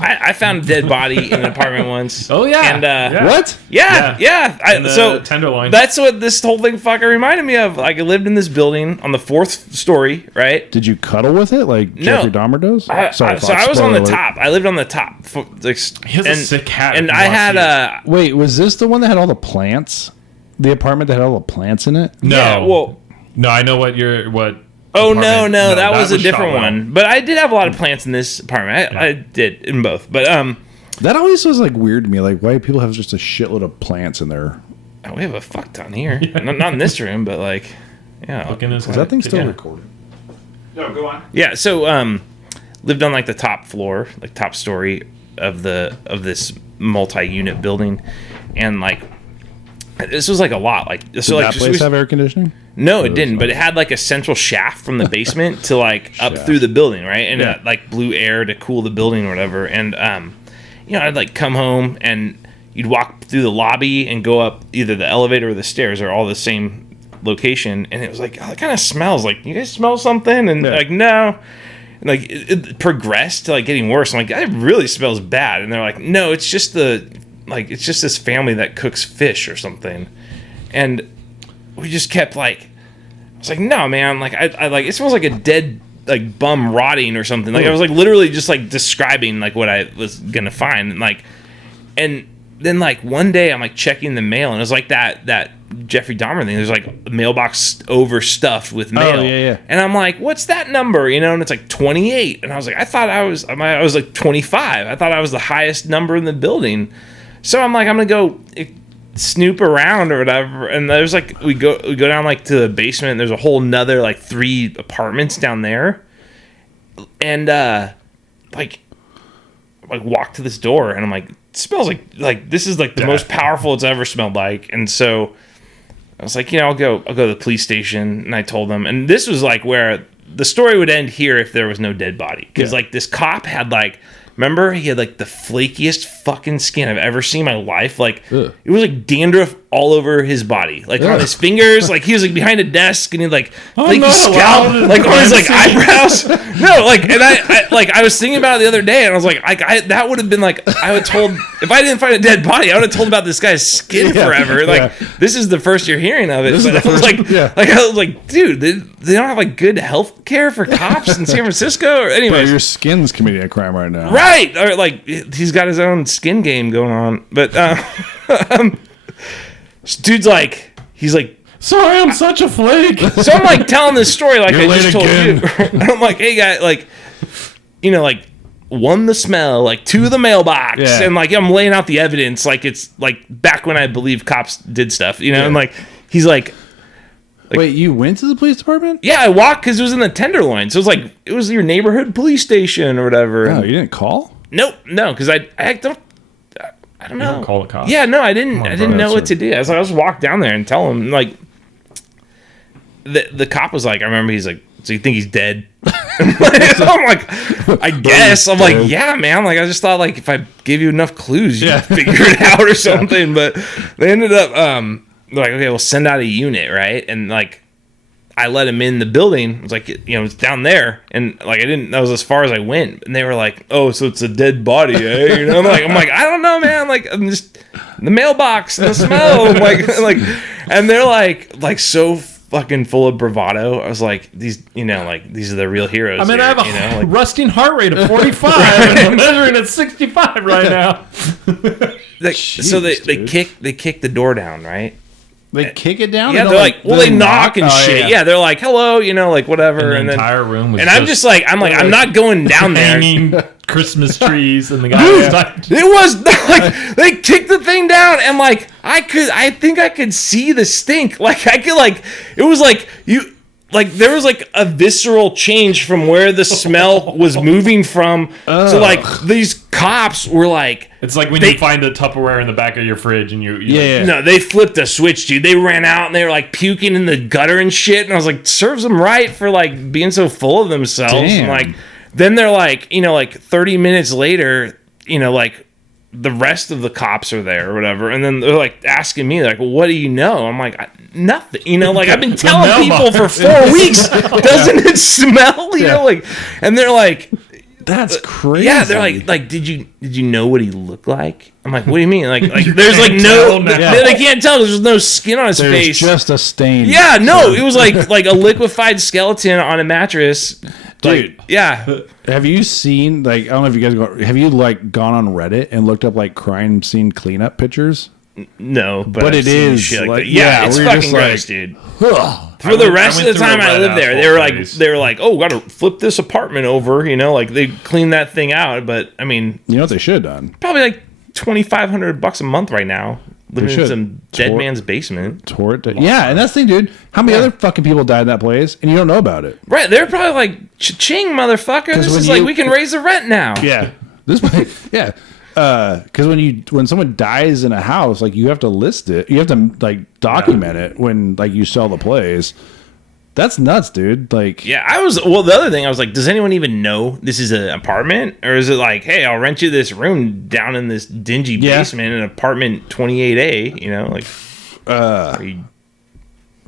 I found a dead body in an apartment once. Oh, yeah. And Yeah. What? yeah. And the So Tenderloin. that's what this whole thing fucking reminded me of. Like I lived in this building on the 4th story, right? Did you cuddle with it like No. Jeffrey Dahmer does? So I was Fox, on the spoiler alert. top. I lived on the top. He has a sick hat. And if you I wanna had see it. Wait, was this the one that had all the plants? The apartment that had all the plants in it? No. Yeah, well, No, I know what. Oh no, that was a different one. But I did have a lot of plants in this apartment. I did in both. But that always was like weird to me. Like, why do people have just a shitload of plants in there? Oh, we have a fuck ton here. Not in this room, but like, yeah. Is that thing still recording? No, go on. Yeah. So lived on like the top floor, like top story of this multi-unit building, and like this was like a lot. Like, so Did like that place have air conditioning? No, it didn't. But it had like a central shaft from the basement to like up through the building, right? And it like blew air to cool the building or whatever. And I'd like come home and you'd walk through the lobby and go up either the elevator or the stairs are all the same location, and it was like, oh, it kind of smells like, you guys smell something? And like, no. And like it progressed to like getting worse. I'm like, it really smells bad. And they're like, no, it's just it's just this family that cooks fish or something. And we just kept like, I was like, no, man, like I like, it smells like a dead like bum rotting or something. Like I was like literally just like describing like what I was gonna find, and then like one day I'm like checking the mail, and it was like that Jeffrey Dahmer thing. There's like a mailbox overstuffed with mail. Oh, yeah. And I'm like, what's that number? And it's like 28. And I was like, I was like 25. I thought I was the highest number in the building. So I'm like, I'm gonna go snoop around or whatever. And there's like, we go down like to the basement, and there's a whole nother like 3 apartments down there. And like walk to this door, and I'm like, it smells like this is like the most powerful it's ever smelled like. And so I was like, I'll go to the police station. And I told them, and this was like where the story would end here if there was no dead body, because like this cop had like, remember, he had like the flakiest fucking skin I've ever seen in my life. Like it was like dandruff all over his body, like on his fingers. Like he was like behind a desk, and he like flaky scalp, like on his like eyebrows. No, like, and I was thinking about it the other day, and I was like, that would have been like, I would told, if I didn't find a dead body, I would have told about this guy's skin forever. Like this is the first you're hearing of it. But I was like, dude, they don't have like good health care for cops in San Francisco. Or anyways, your skin's committing a crime right now. Right. Or like he's got his own skin game going on. But dude's like, he's like, sorry, I'm such a flake. So I'm like telling this story like I just told you. I'm like, hey guy, like, like 1, the smell, like 2, the mailbox, and like I'm laying out the evidence like it's like back when I believe cops did stuff, and like he's like, wait, you went to the police department? Yeah, I walked because it was in the Tenderloin, so it was like it was your neighborhood police station or whatever. Oh, you didn't call? No, because I don't know. Don't call the cops. Yeah, no, I didn't know what to do. I was like, I'll just walk down there and tell him. Like, the cop was like, I remember he's like, so you think he's dead? I'm like, I guess. I'm like, yeah, man. Like, I just thought like if I gave you enough clues, you'd figure it out or something. But they ended up they're like, okay, we'll send out a unit, right? And like, I let him in the building. It was like, it's down there, and like that was as far as I went. And they were like, oh, so it's a dead body, eh? I'm like, I don't know, man. Like, I'm just the mailbox and the smell, like, and they're like so fucking full of bravado. I was like, these are the real heroes. I mean, here, I have a rusting heart rate of 45, and I'm measuring at 65 right now. So they kick the door down, right? They kick it down? Yeah, they're like, they knock and shit. Yeah, they're like, hello, like whatever. And the entire room was, and I'm just like, I'm not going down there. Hanging Christmas trees, and the guy was like, it was like they kicked the thing down, and like I think I could see the stink. Like I could it was like you. Like there was like a visceral change from where the smell was moving from. So like these cops were like, it's like when you find a Tupperware in the back of your fridge and you no, they flipped a switch, dude. They ran out and they were like puking in the gutter and shit. And I was like, serves them right for like being so full of themselves. Damn. And like then they're like, like 30 minutes later, like the rest of the cops are there or whatever, and then they're like asking me like, well, what do you know? I'm like, nothing, like I've been telling people for 4 weeks, doesn't it smell, like, and they're like, that's crazy. Yeah, they're like, did you know what he looked like? I'm like, what do you mean? Like there's like no, they can't tell. There's no skin on his face. Just a stain. Yeah, no, it was like a liquefied skeleton on a mattress. Dude, like, yeah. Have you seen, like, I don't know if you guys have you like gone on Reddit and looked up like crime scene cleanup pictures? No, but I've it seen is shit like, yeah, it's we're fucking just gross, like, dude. ugh. For the rest of the through a time I red lived there, asphalt they were like, oh, gotta flip this apartment over, like they cleaned that thing out. But I mean, You know what they should have done? probably like $2,500 a month right now, living in should. some dead man's basement. Tore it. Yeah, and that's the thing, dude. How many other fucking people died in that place, and you don't know about it? Right, they're probably like, cha-ching, motherfucker. This when is like you- we can raise the rent now. Yeah, this. Yeah, because when someone dies in a house, like you have to list it. You have to like document it when like you sell the place. That's nuts, dude. Like, Yeah, the other thing, I was like, does anyone even know this is an apartment? Or is it like, hey, I'll rent you this room down in this dingy basement in apartment 28A, like...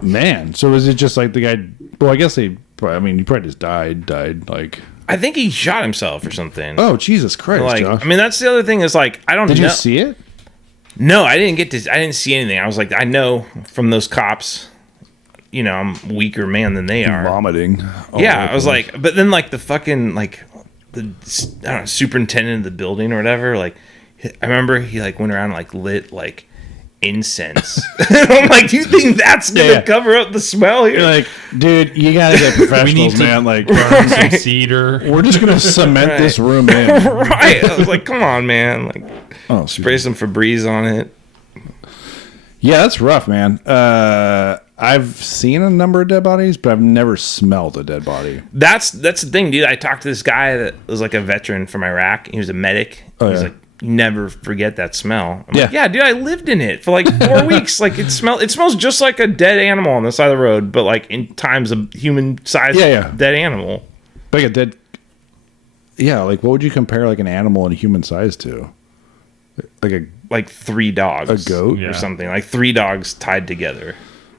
man. So is it just like the guy? Well, I guess he probably just died, like... I think he shot himself or something. Oh, Jesus Christ, Like, Josh. I mean, that's the other thing is like, I don't know. Did you see it? No, I didn't see anything. I was like, I know from those cops, I'm a weaker man than they are. Vomiting. Yeah, I was like, but then like the fucking like the I don't know, superintendent of the building or whatever, like I remember he like went around and, like lit like incense. I'm like, do you think that's gonna cover up the smell here? You're like, dude, you gotta get professionals, man. Like, burn some cedar. we're just gonna cement this room in. Right. I was like, come on, man. Like, Oh, spray some Febreze on it. yeah, that's rough, man. I've seen a number of dead bodies, but I've never smelled a dead body. That's the thing, dude. I talked to this guy that was like a veteran from Iraq. He was a medic. Oh, He's yeah. like, you never forget that smell. I'm Yeah. like, yeah, dude, I lived in it for like 4 weeks. Like it smells just like a dead animal on the side of the road, but like in times of human sized dead animal. Like a dead. Yeah, like what would you compare like an animal in human size to? Like 3 dogs. A goat? or something. Like 3 dogs tied together.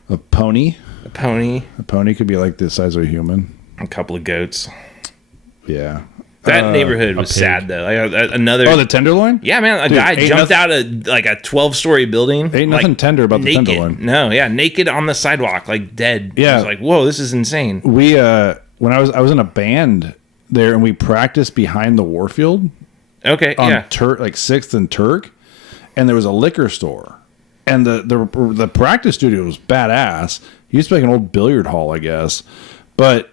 A pony. A pony, A pony could be like the size of a human. a couple of goats. Yeah. That neighborhood was pig. sad though. Like another Oh, the tenderloin. Yeah, man, a Dude, guy ain't jumped out of like a 12-story building. Ain't nothing like, tender about the naked. tenderloin. No, yeah, naked on the sidewalk, like dead. Yeah. I was like, whoa, this is insane. We when I was in a band there, and we practiced behind the Warfield Okay, on yeah. like 6th and Turk, and there was a liquor store, and the practice studio was badass. It used to be like an old billiard hall, I guess, but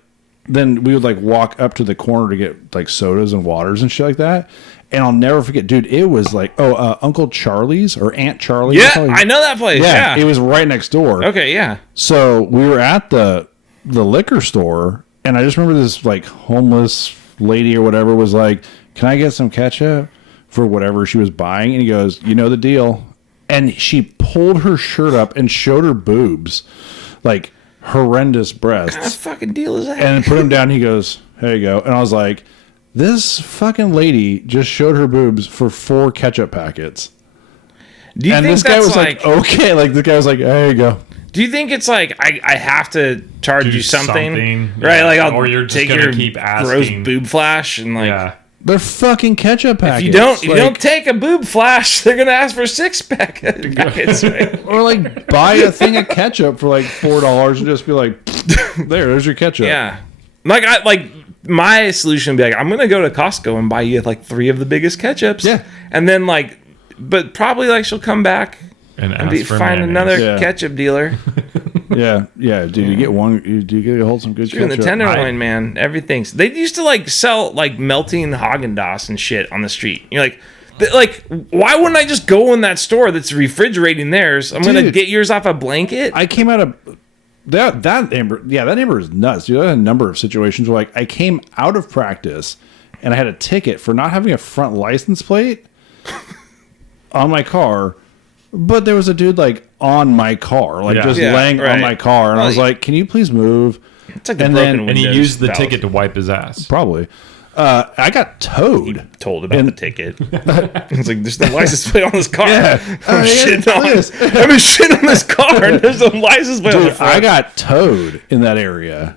then we would like walk up to the corner to get like sodas and waters and shit like that. And I'll never forget, dude. It was like, Uncle Charlie's or Aunt Charlie. Yeah, I know that place. Yeah. It was right next door. Okay, yeah. So we were at the liquor store, and I just remember this like homeless lady or whatever was like, "Can I get some ketchup for whatever she was buying?" And he goes, "You know the deal." And she pulled her shirt up and showed her boobs, like horrendous breasts, What fucking deal is that? and put them down. He goes, "There you go." And I was like, "This fucking lady just showed her boobs for 4 ketchup packets." Do you And think this guy that's was like, "Okay," like the guy was like, "There you go." Do you think it's like I have to charge Do you something? something, Right, yeah. like I'll Or you're just take gonna your keep gross asking. boob flash and like Yeah. They're fucking ketchup packets. if you don't take a boob flash, they're gonna ask for 6 packets, right? or like buy a thing of ketchup for like $4 and just be like, there's your ketchup. Yeah. Like my solution would be like, I'm gonna go to Costco and buy you like 3 of the biggest ketchups. Yeah. And then like but probably like she'll come back And and ask for find mayonnaise. another Yeah. ketchup dealer. yeah. Dude, you get one. You get hold some good Doing ketchup. the tenderloin, man. Everything's they used to like sell like melting Haagen-Dazs and shit on the street. You're like why wouldn't I just go in that store that's refrigerating theirs? I'm gonna Dude. get yours off a blanket. I came out of that neighbor. Yeah, that neighbor is nuts. Dude, I had a number of situations where like I came out of practice and I had a ticket for not having a front license plate on my car. But there was a dude like on my car, like Yeah. just Yeah, laying on right. my car, and I Well, was like, "Can you please move?" It's like the and broken then- And he Windows used the valve. ticket to wipe his ass. Probably. I got towed. Told about And- the ticket. It's like there's no license plate on this car. Yeah. I'm yeah, shitting on this. I've been shitting on this car and there's no license plate on the Dude, front. I got towed in that area,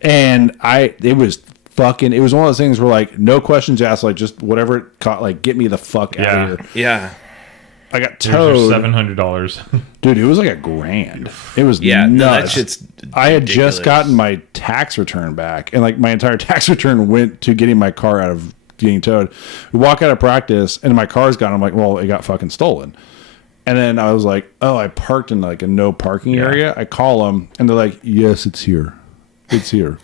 and it was one of those things where like no questions asked, like just whatever it caught, like get me the fuck out Yeah. of here. Yeah. I got Here's towed, your $700. dude. It was like $1,000. It was Yeah, no, that nuts. shit's I had just ridiculous. gotten my tax return back, and like my entire tax return went to getting my car out of getting towed. We walk out of practice, and my car's gone. I'm like, well, it got fucking stolen. And then I was like, oh, I parked in like a no parking area. I call them and they're like, yes, it's here. It's here.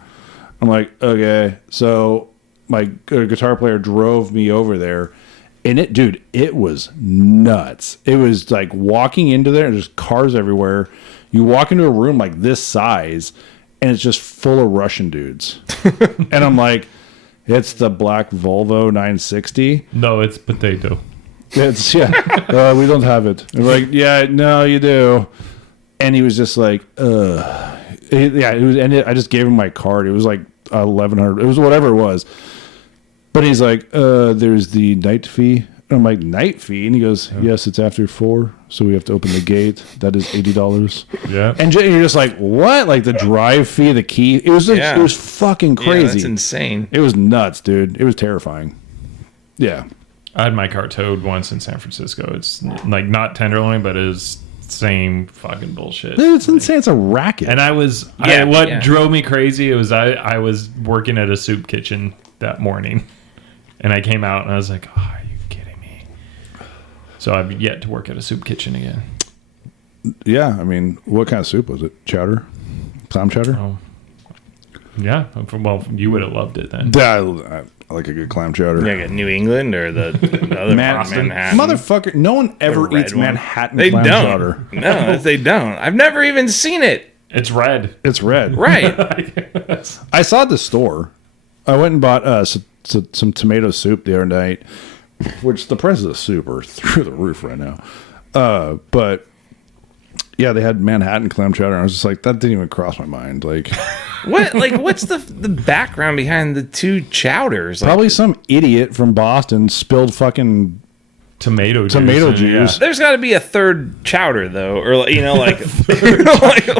I'm like, okay. So my guitar player drove me over there. And it was nuts. It was like walking into there and there's cars everywhere. You walk into a room like this size and it's just full of Russian dudes. And I'm like, it's the black Volvo 960. No, it's potato. It's we don't have it. I'm like, yeah, no, you do. And he was just like, it was, and I just gave him my card. It was like 1,100. It was whatever it was. But he's like, there's the night fee. And I'm like, night fee? And he goes, yes, it's after 4, so we have to open the gate. That is $80. Yeah. And you're just like, what? Like the drive fee, the key? It was like, it was fucking crazy. Yeah, that's insane. It was nuts, dude. It was terrifying. Yeah. I had my car towed once in San Francisco. It's like not Tenderloin, but it was same fucking bullshit. It's insane. It's a racket. And what drove me crazy was I was working at a soup kitchen that morning, and I came out and I was like, oh, are you kidding me? So I've yet to work at a soup kitchen again. Yeah, I mean, what kind of soup was it? Chowder? Clam chowder? Oh. Yeah. Well, you would have loved it then. I like a good clam chowder. Like a New England or the other Manhattan. Motherfucker, no one ever eats Manhattan they clam don't. chowder. No, they don't. I've never even seen it. It's red. It's red. Right. I saw it at the store. I went and bought some tomato soup the other night, which the prices of soup are through the roof right now. But yeah, they had Manhattan clam chowder. And I was just like, that didn't even cross my mind. Like, what? Like, what's the background behind the two chowders? Like, probably some idiot from Boston spilled fucking tomato juice. Yeah. There's got to be a third chowder though, or like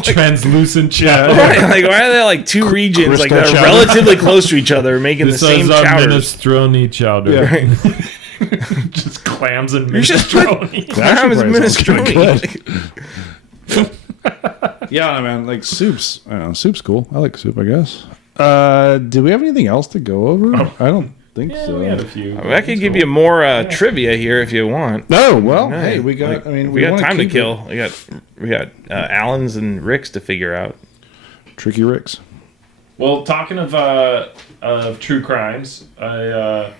translucent chowder. Right? Like, why are there like two regions like that are relatively close to each other making the same chowder? Minestrone chowder. Yeah. Right. Just clams and minestrone. Clams and minestrone. Yeah, man, like soups. I don't know, soup's cool. I like soup, I guess. Do we have anything else to go over? I don't think so. We had a few. I could give you more trivia here if you want. Oh, well, No, hey, we got. like, I mean, we got time to keep kill. We got Allens and Ricks to figure out. Tricky Ricks. Well, talking of true crimes, I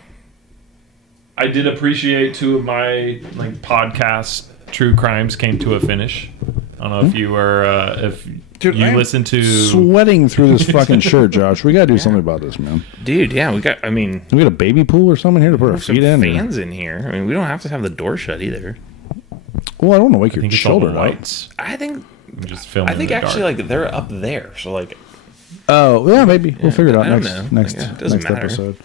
did appreciate 2 of my podcast true crimes came to a finish. I don't know if you were Dude, you listen to sweating through this fucking shirt, Josh. We gotta do something about this, man. Dude, yeah, we got. I mean, we got a baby pool or something here to put our feet in. Fans in here. I mean, we don't have to have the door shut either. Well, I don't want to wake your it's all the children up. lights. I think. I'm just filming. I think in the actually, dark. like they're up there. So like. Oh yeah, maybe we'll figure it out I don't know. next Like, it doesn't matter. episode.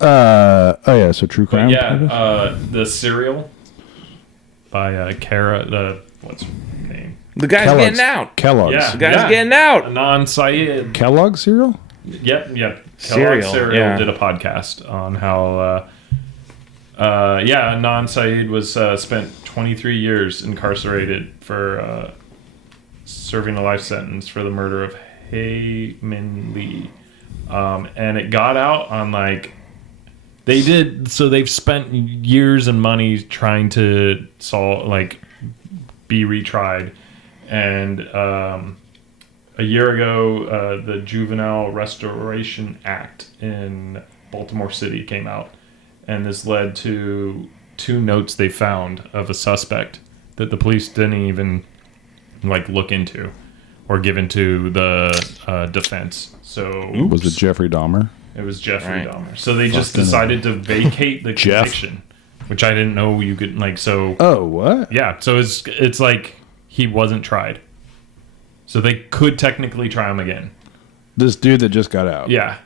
Oh yeah, so true crime. Yeah, the Serial by Kara. What's her name? The guy's Kellogg's. getting out. Kellogg's. Yeah. The guy's getting out. Anon Syed. Kellogg cereal. Yep. Serial, Serial yeah. did a podcast on how, Anon Syed was spent 23 years incarcerated for serving a life sentence for the murder of Hae Min Lee, and it got out on like they did. So they've spent years and money trying to be retried. And a year ago, the Juvenile Restoration Act in Baltimore City came out. And this led to 2 notes they found of a suspect that the police didn't even look into or give into the defense. So Was it Jeffrey Dahmer? It was Jeffrey Right. Dahmer. So they just decided to vacate the conviction, which I didn't know you could so. Oh, what? Yeah, so it's like he wasn't tried. So they could technically try him again. This dude that just got out. Yeah.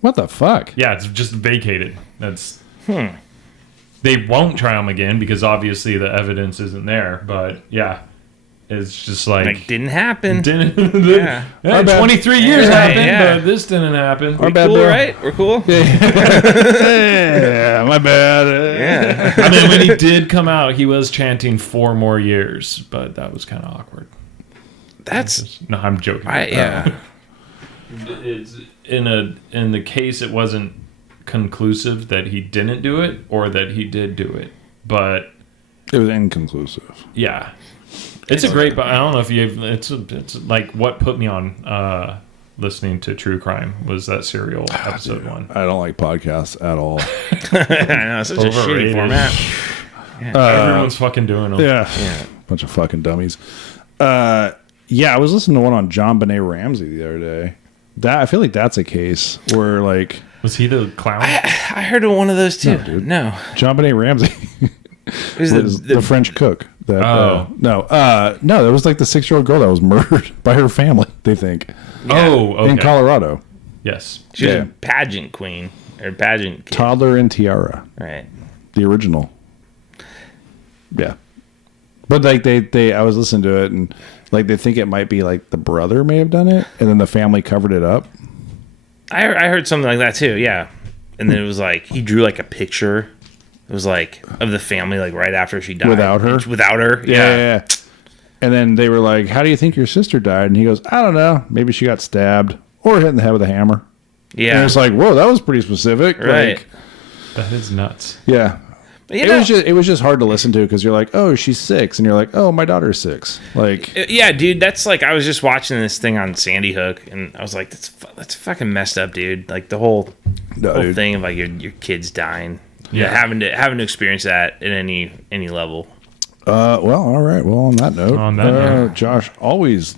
What the fuck? Yeah, it's just vacated. That's They won't try him again because obviously the evidence isn't there, but yeah. It's just Like, didn't happen. yeah. Our bad. 23 years Yeah, happened, yeah. but this didn't happen. We're bad, cool, bro. right? We're cool. Yeah, my bad. Yeah. I mean, when he did come out, he was chanting 4 more years, but that was kind of awkward. That's. No, I'm joking. Yeah. It's in the case, it wasn't conclusive that he didn't do it or that he did do it, but It was inconclusive. Yeah. It's a great, but I don't know if you've. It's like what put me on listening to true crime was that Serial episode 1. I don't like podcasts at all. I know, such a shitty format. Everyone's fucking doing them. Yeah. Bunch of fucking dummies. I was listening to one on John Benet Ramsey the other day. I feel like that's a case where like. Was he the clown? I heard of one of those too. No. John Benet Ramsey. Was the French cook. That, no, that was like the 6-year-old girl that was murdered by her family, they think. Yeah. Oh, okay. In Colorado. Yes. She was a pageant queen. Or pageant kid. Toddler and Tiara. Right. The original. Yeah. But like I was listening to it and like they think it might be like the brother may have done it and then the family covered it up. I heard something like that too, yeah. And then it was like he drew like a picture. It was like of the family like right after she died. Without her? Yeah. And then they were like, how do you think your sister died? And he goes, I don't know. Maybe she got stabbed or hit in the head with a hammer. Yeah. And it's like, whoa, that was pretty specific. Right. Like, that is nuts. Yeah. It was just hard to listen to because you're like, oh, she's 6. And you're like, oh, my daughter's 6. Like, yeah, dude, that's like, I was just watching this thing on Sandy Hook and I was like, that's fucking messed up, dude. Like the whole thing of like your kids dying. Yeah, having to experience that at any level. Well, all right. Well, on that note, Josh always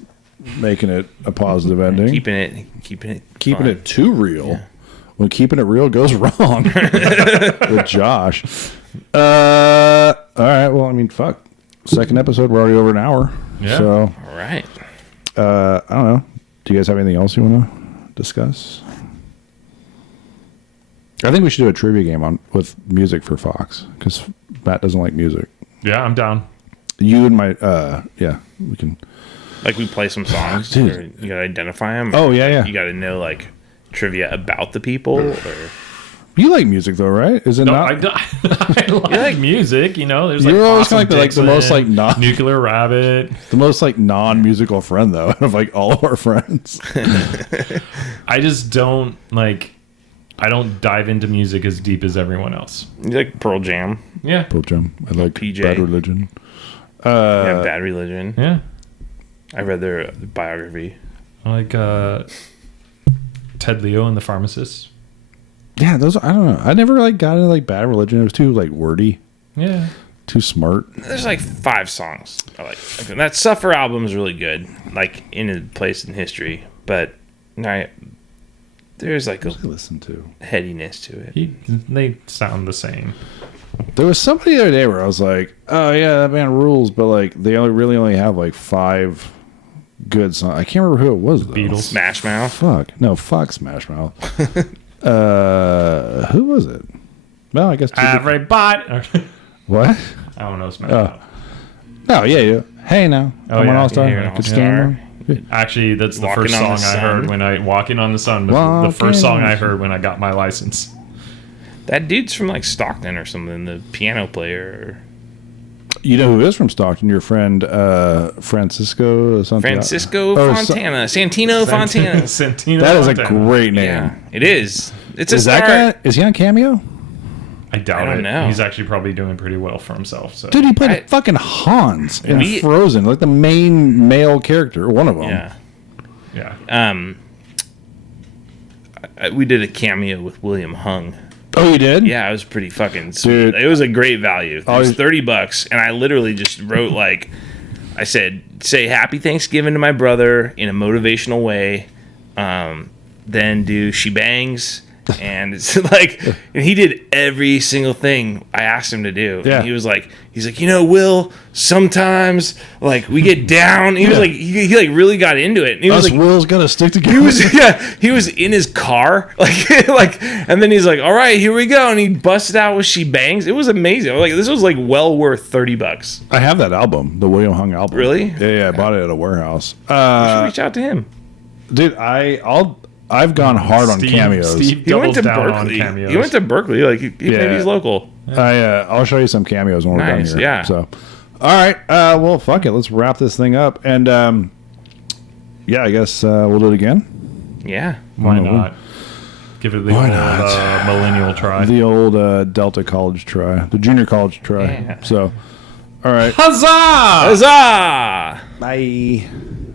making it a positive ending, keeping it too real. Yeah. When keeping it real goes wrong with Josh. All right. Well, I mean, fuck. Second episode, we're already over an hour. Yeah. So, all right. I don't know. Do you guys have anything else you want to discuss? I think we should do a trivia game with music for Fox because Matt doesn't like music. Yeah, I'm down. You and my, we can. Like we play some songs, dude. You gotta identify them. Oh yeah. You gotta know like trivia about the people. Or you like music though, right? Is it not? I like music. You know, there's like you're always kind of like the most like Nuclear Rabbit, the most like non-musical friend though out of like all of our friends. I just don't like. I don't dive into music as deep as everyone else. You like Pearl Jam? Yeah. Pearl Jam. I like PJ. Bad Religion. Bad Religion. Yeah. I read their biography. I like Ted Leo and the Pharmacist. Yeah, those I don't know. I never like got into like Bad Religion. It was too like wordy. Yeah. Too smart. There's like 5 songs I like. That Suffer album is really good, like in a place in history. But there's like a listen to headiness to it. They sound the same. There was somebody the other day where I was like, "Oh yeah, that band rules," but like they only have like 5 good songs. I can't remember who it was though. Beatles, Smash Mouth. Fuck Smash Mouth. Who was it? Well, I guess everybody. What? I don't know Smash Mouth. Oh yeah. Hey now, I'm an all-star. Actually, that's the first song I heard when I Walking on the Sun was the first song I heard when I got my license. That dude's from like Stockton or something, the piano player. You know who is from Stockton? Your friend Francisco something. Fontana. Santino Fontana. Santino that is Fontana. A great name. Yeah, it is. It's is that guy? Is he on Cameo? I doubt I don't know. He's actually probably doing pretty well for himself. So. Dude, he played fucking Hans in Frozen, like the main male character, one of them. Yeah. We did a cameo with William Hung. Oh, you did? Yeah, it was pretty fucking sweet. Dude. It was a great value. It was $30, and I literally just wrote like, I said, say Happy Thanksgiving to my brother in a motivational way, then do She Bangs. And it's like, and he did every single thing I asked him to do. Yeah. And he's like, Will, sometimes like we get down. He was like, he like really got into it. And he was like, Will's gotta stick together. He was in his car, like, and then he's like, all right, here we go. And he busted out with She Bangs. It was amazing. Like, this was like well worth $30. I have that album, the William Hung album. Really? Yeah. I bought it at a warehouse. We should reach out to him. Dude, I've gone hard on cameos. He went to Berkeley. Like maybe he's local. I'll show you some cameos when we're done here. Yeah. So, all right. Well, fuck it. Let's wrap this thing up. And I guess we'll do it again. Yeah. Why not? Give it the old millennial try. The old Delta college try. The junior college try. Yeah. So, All right. Huzzah! Huzzah! Bye.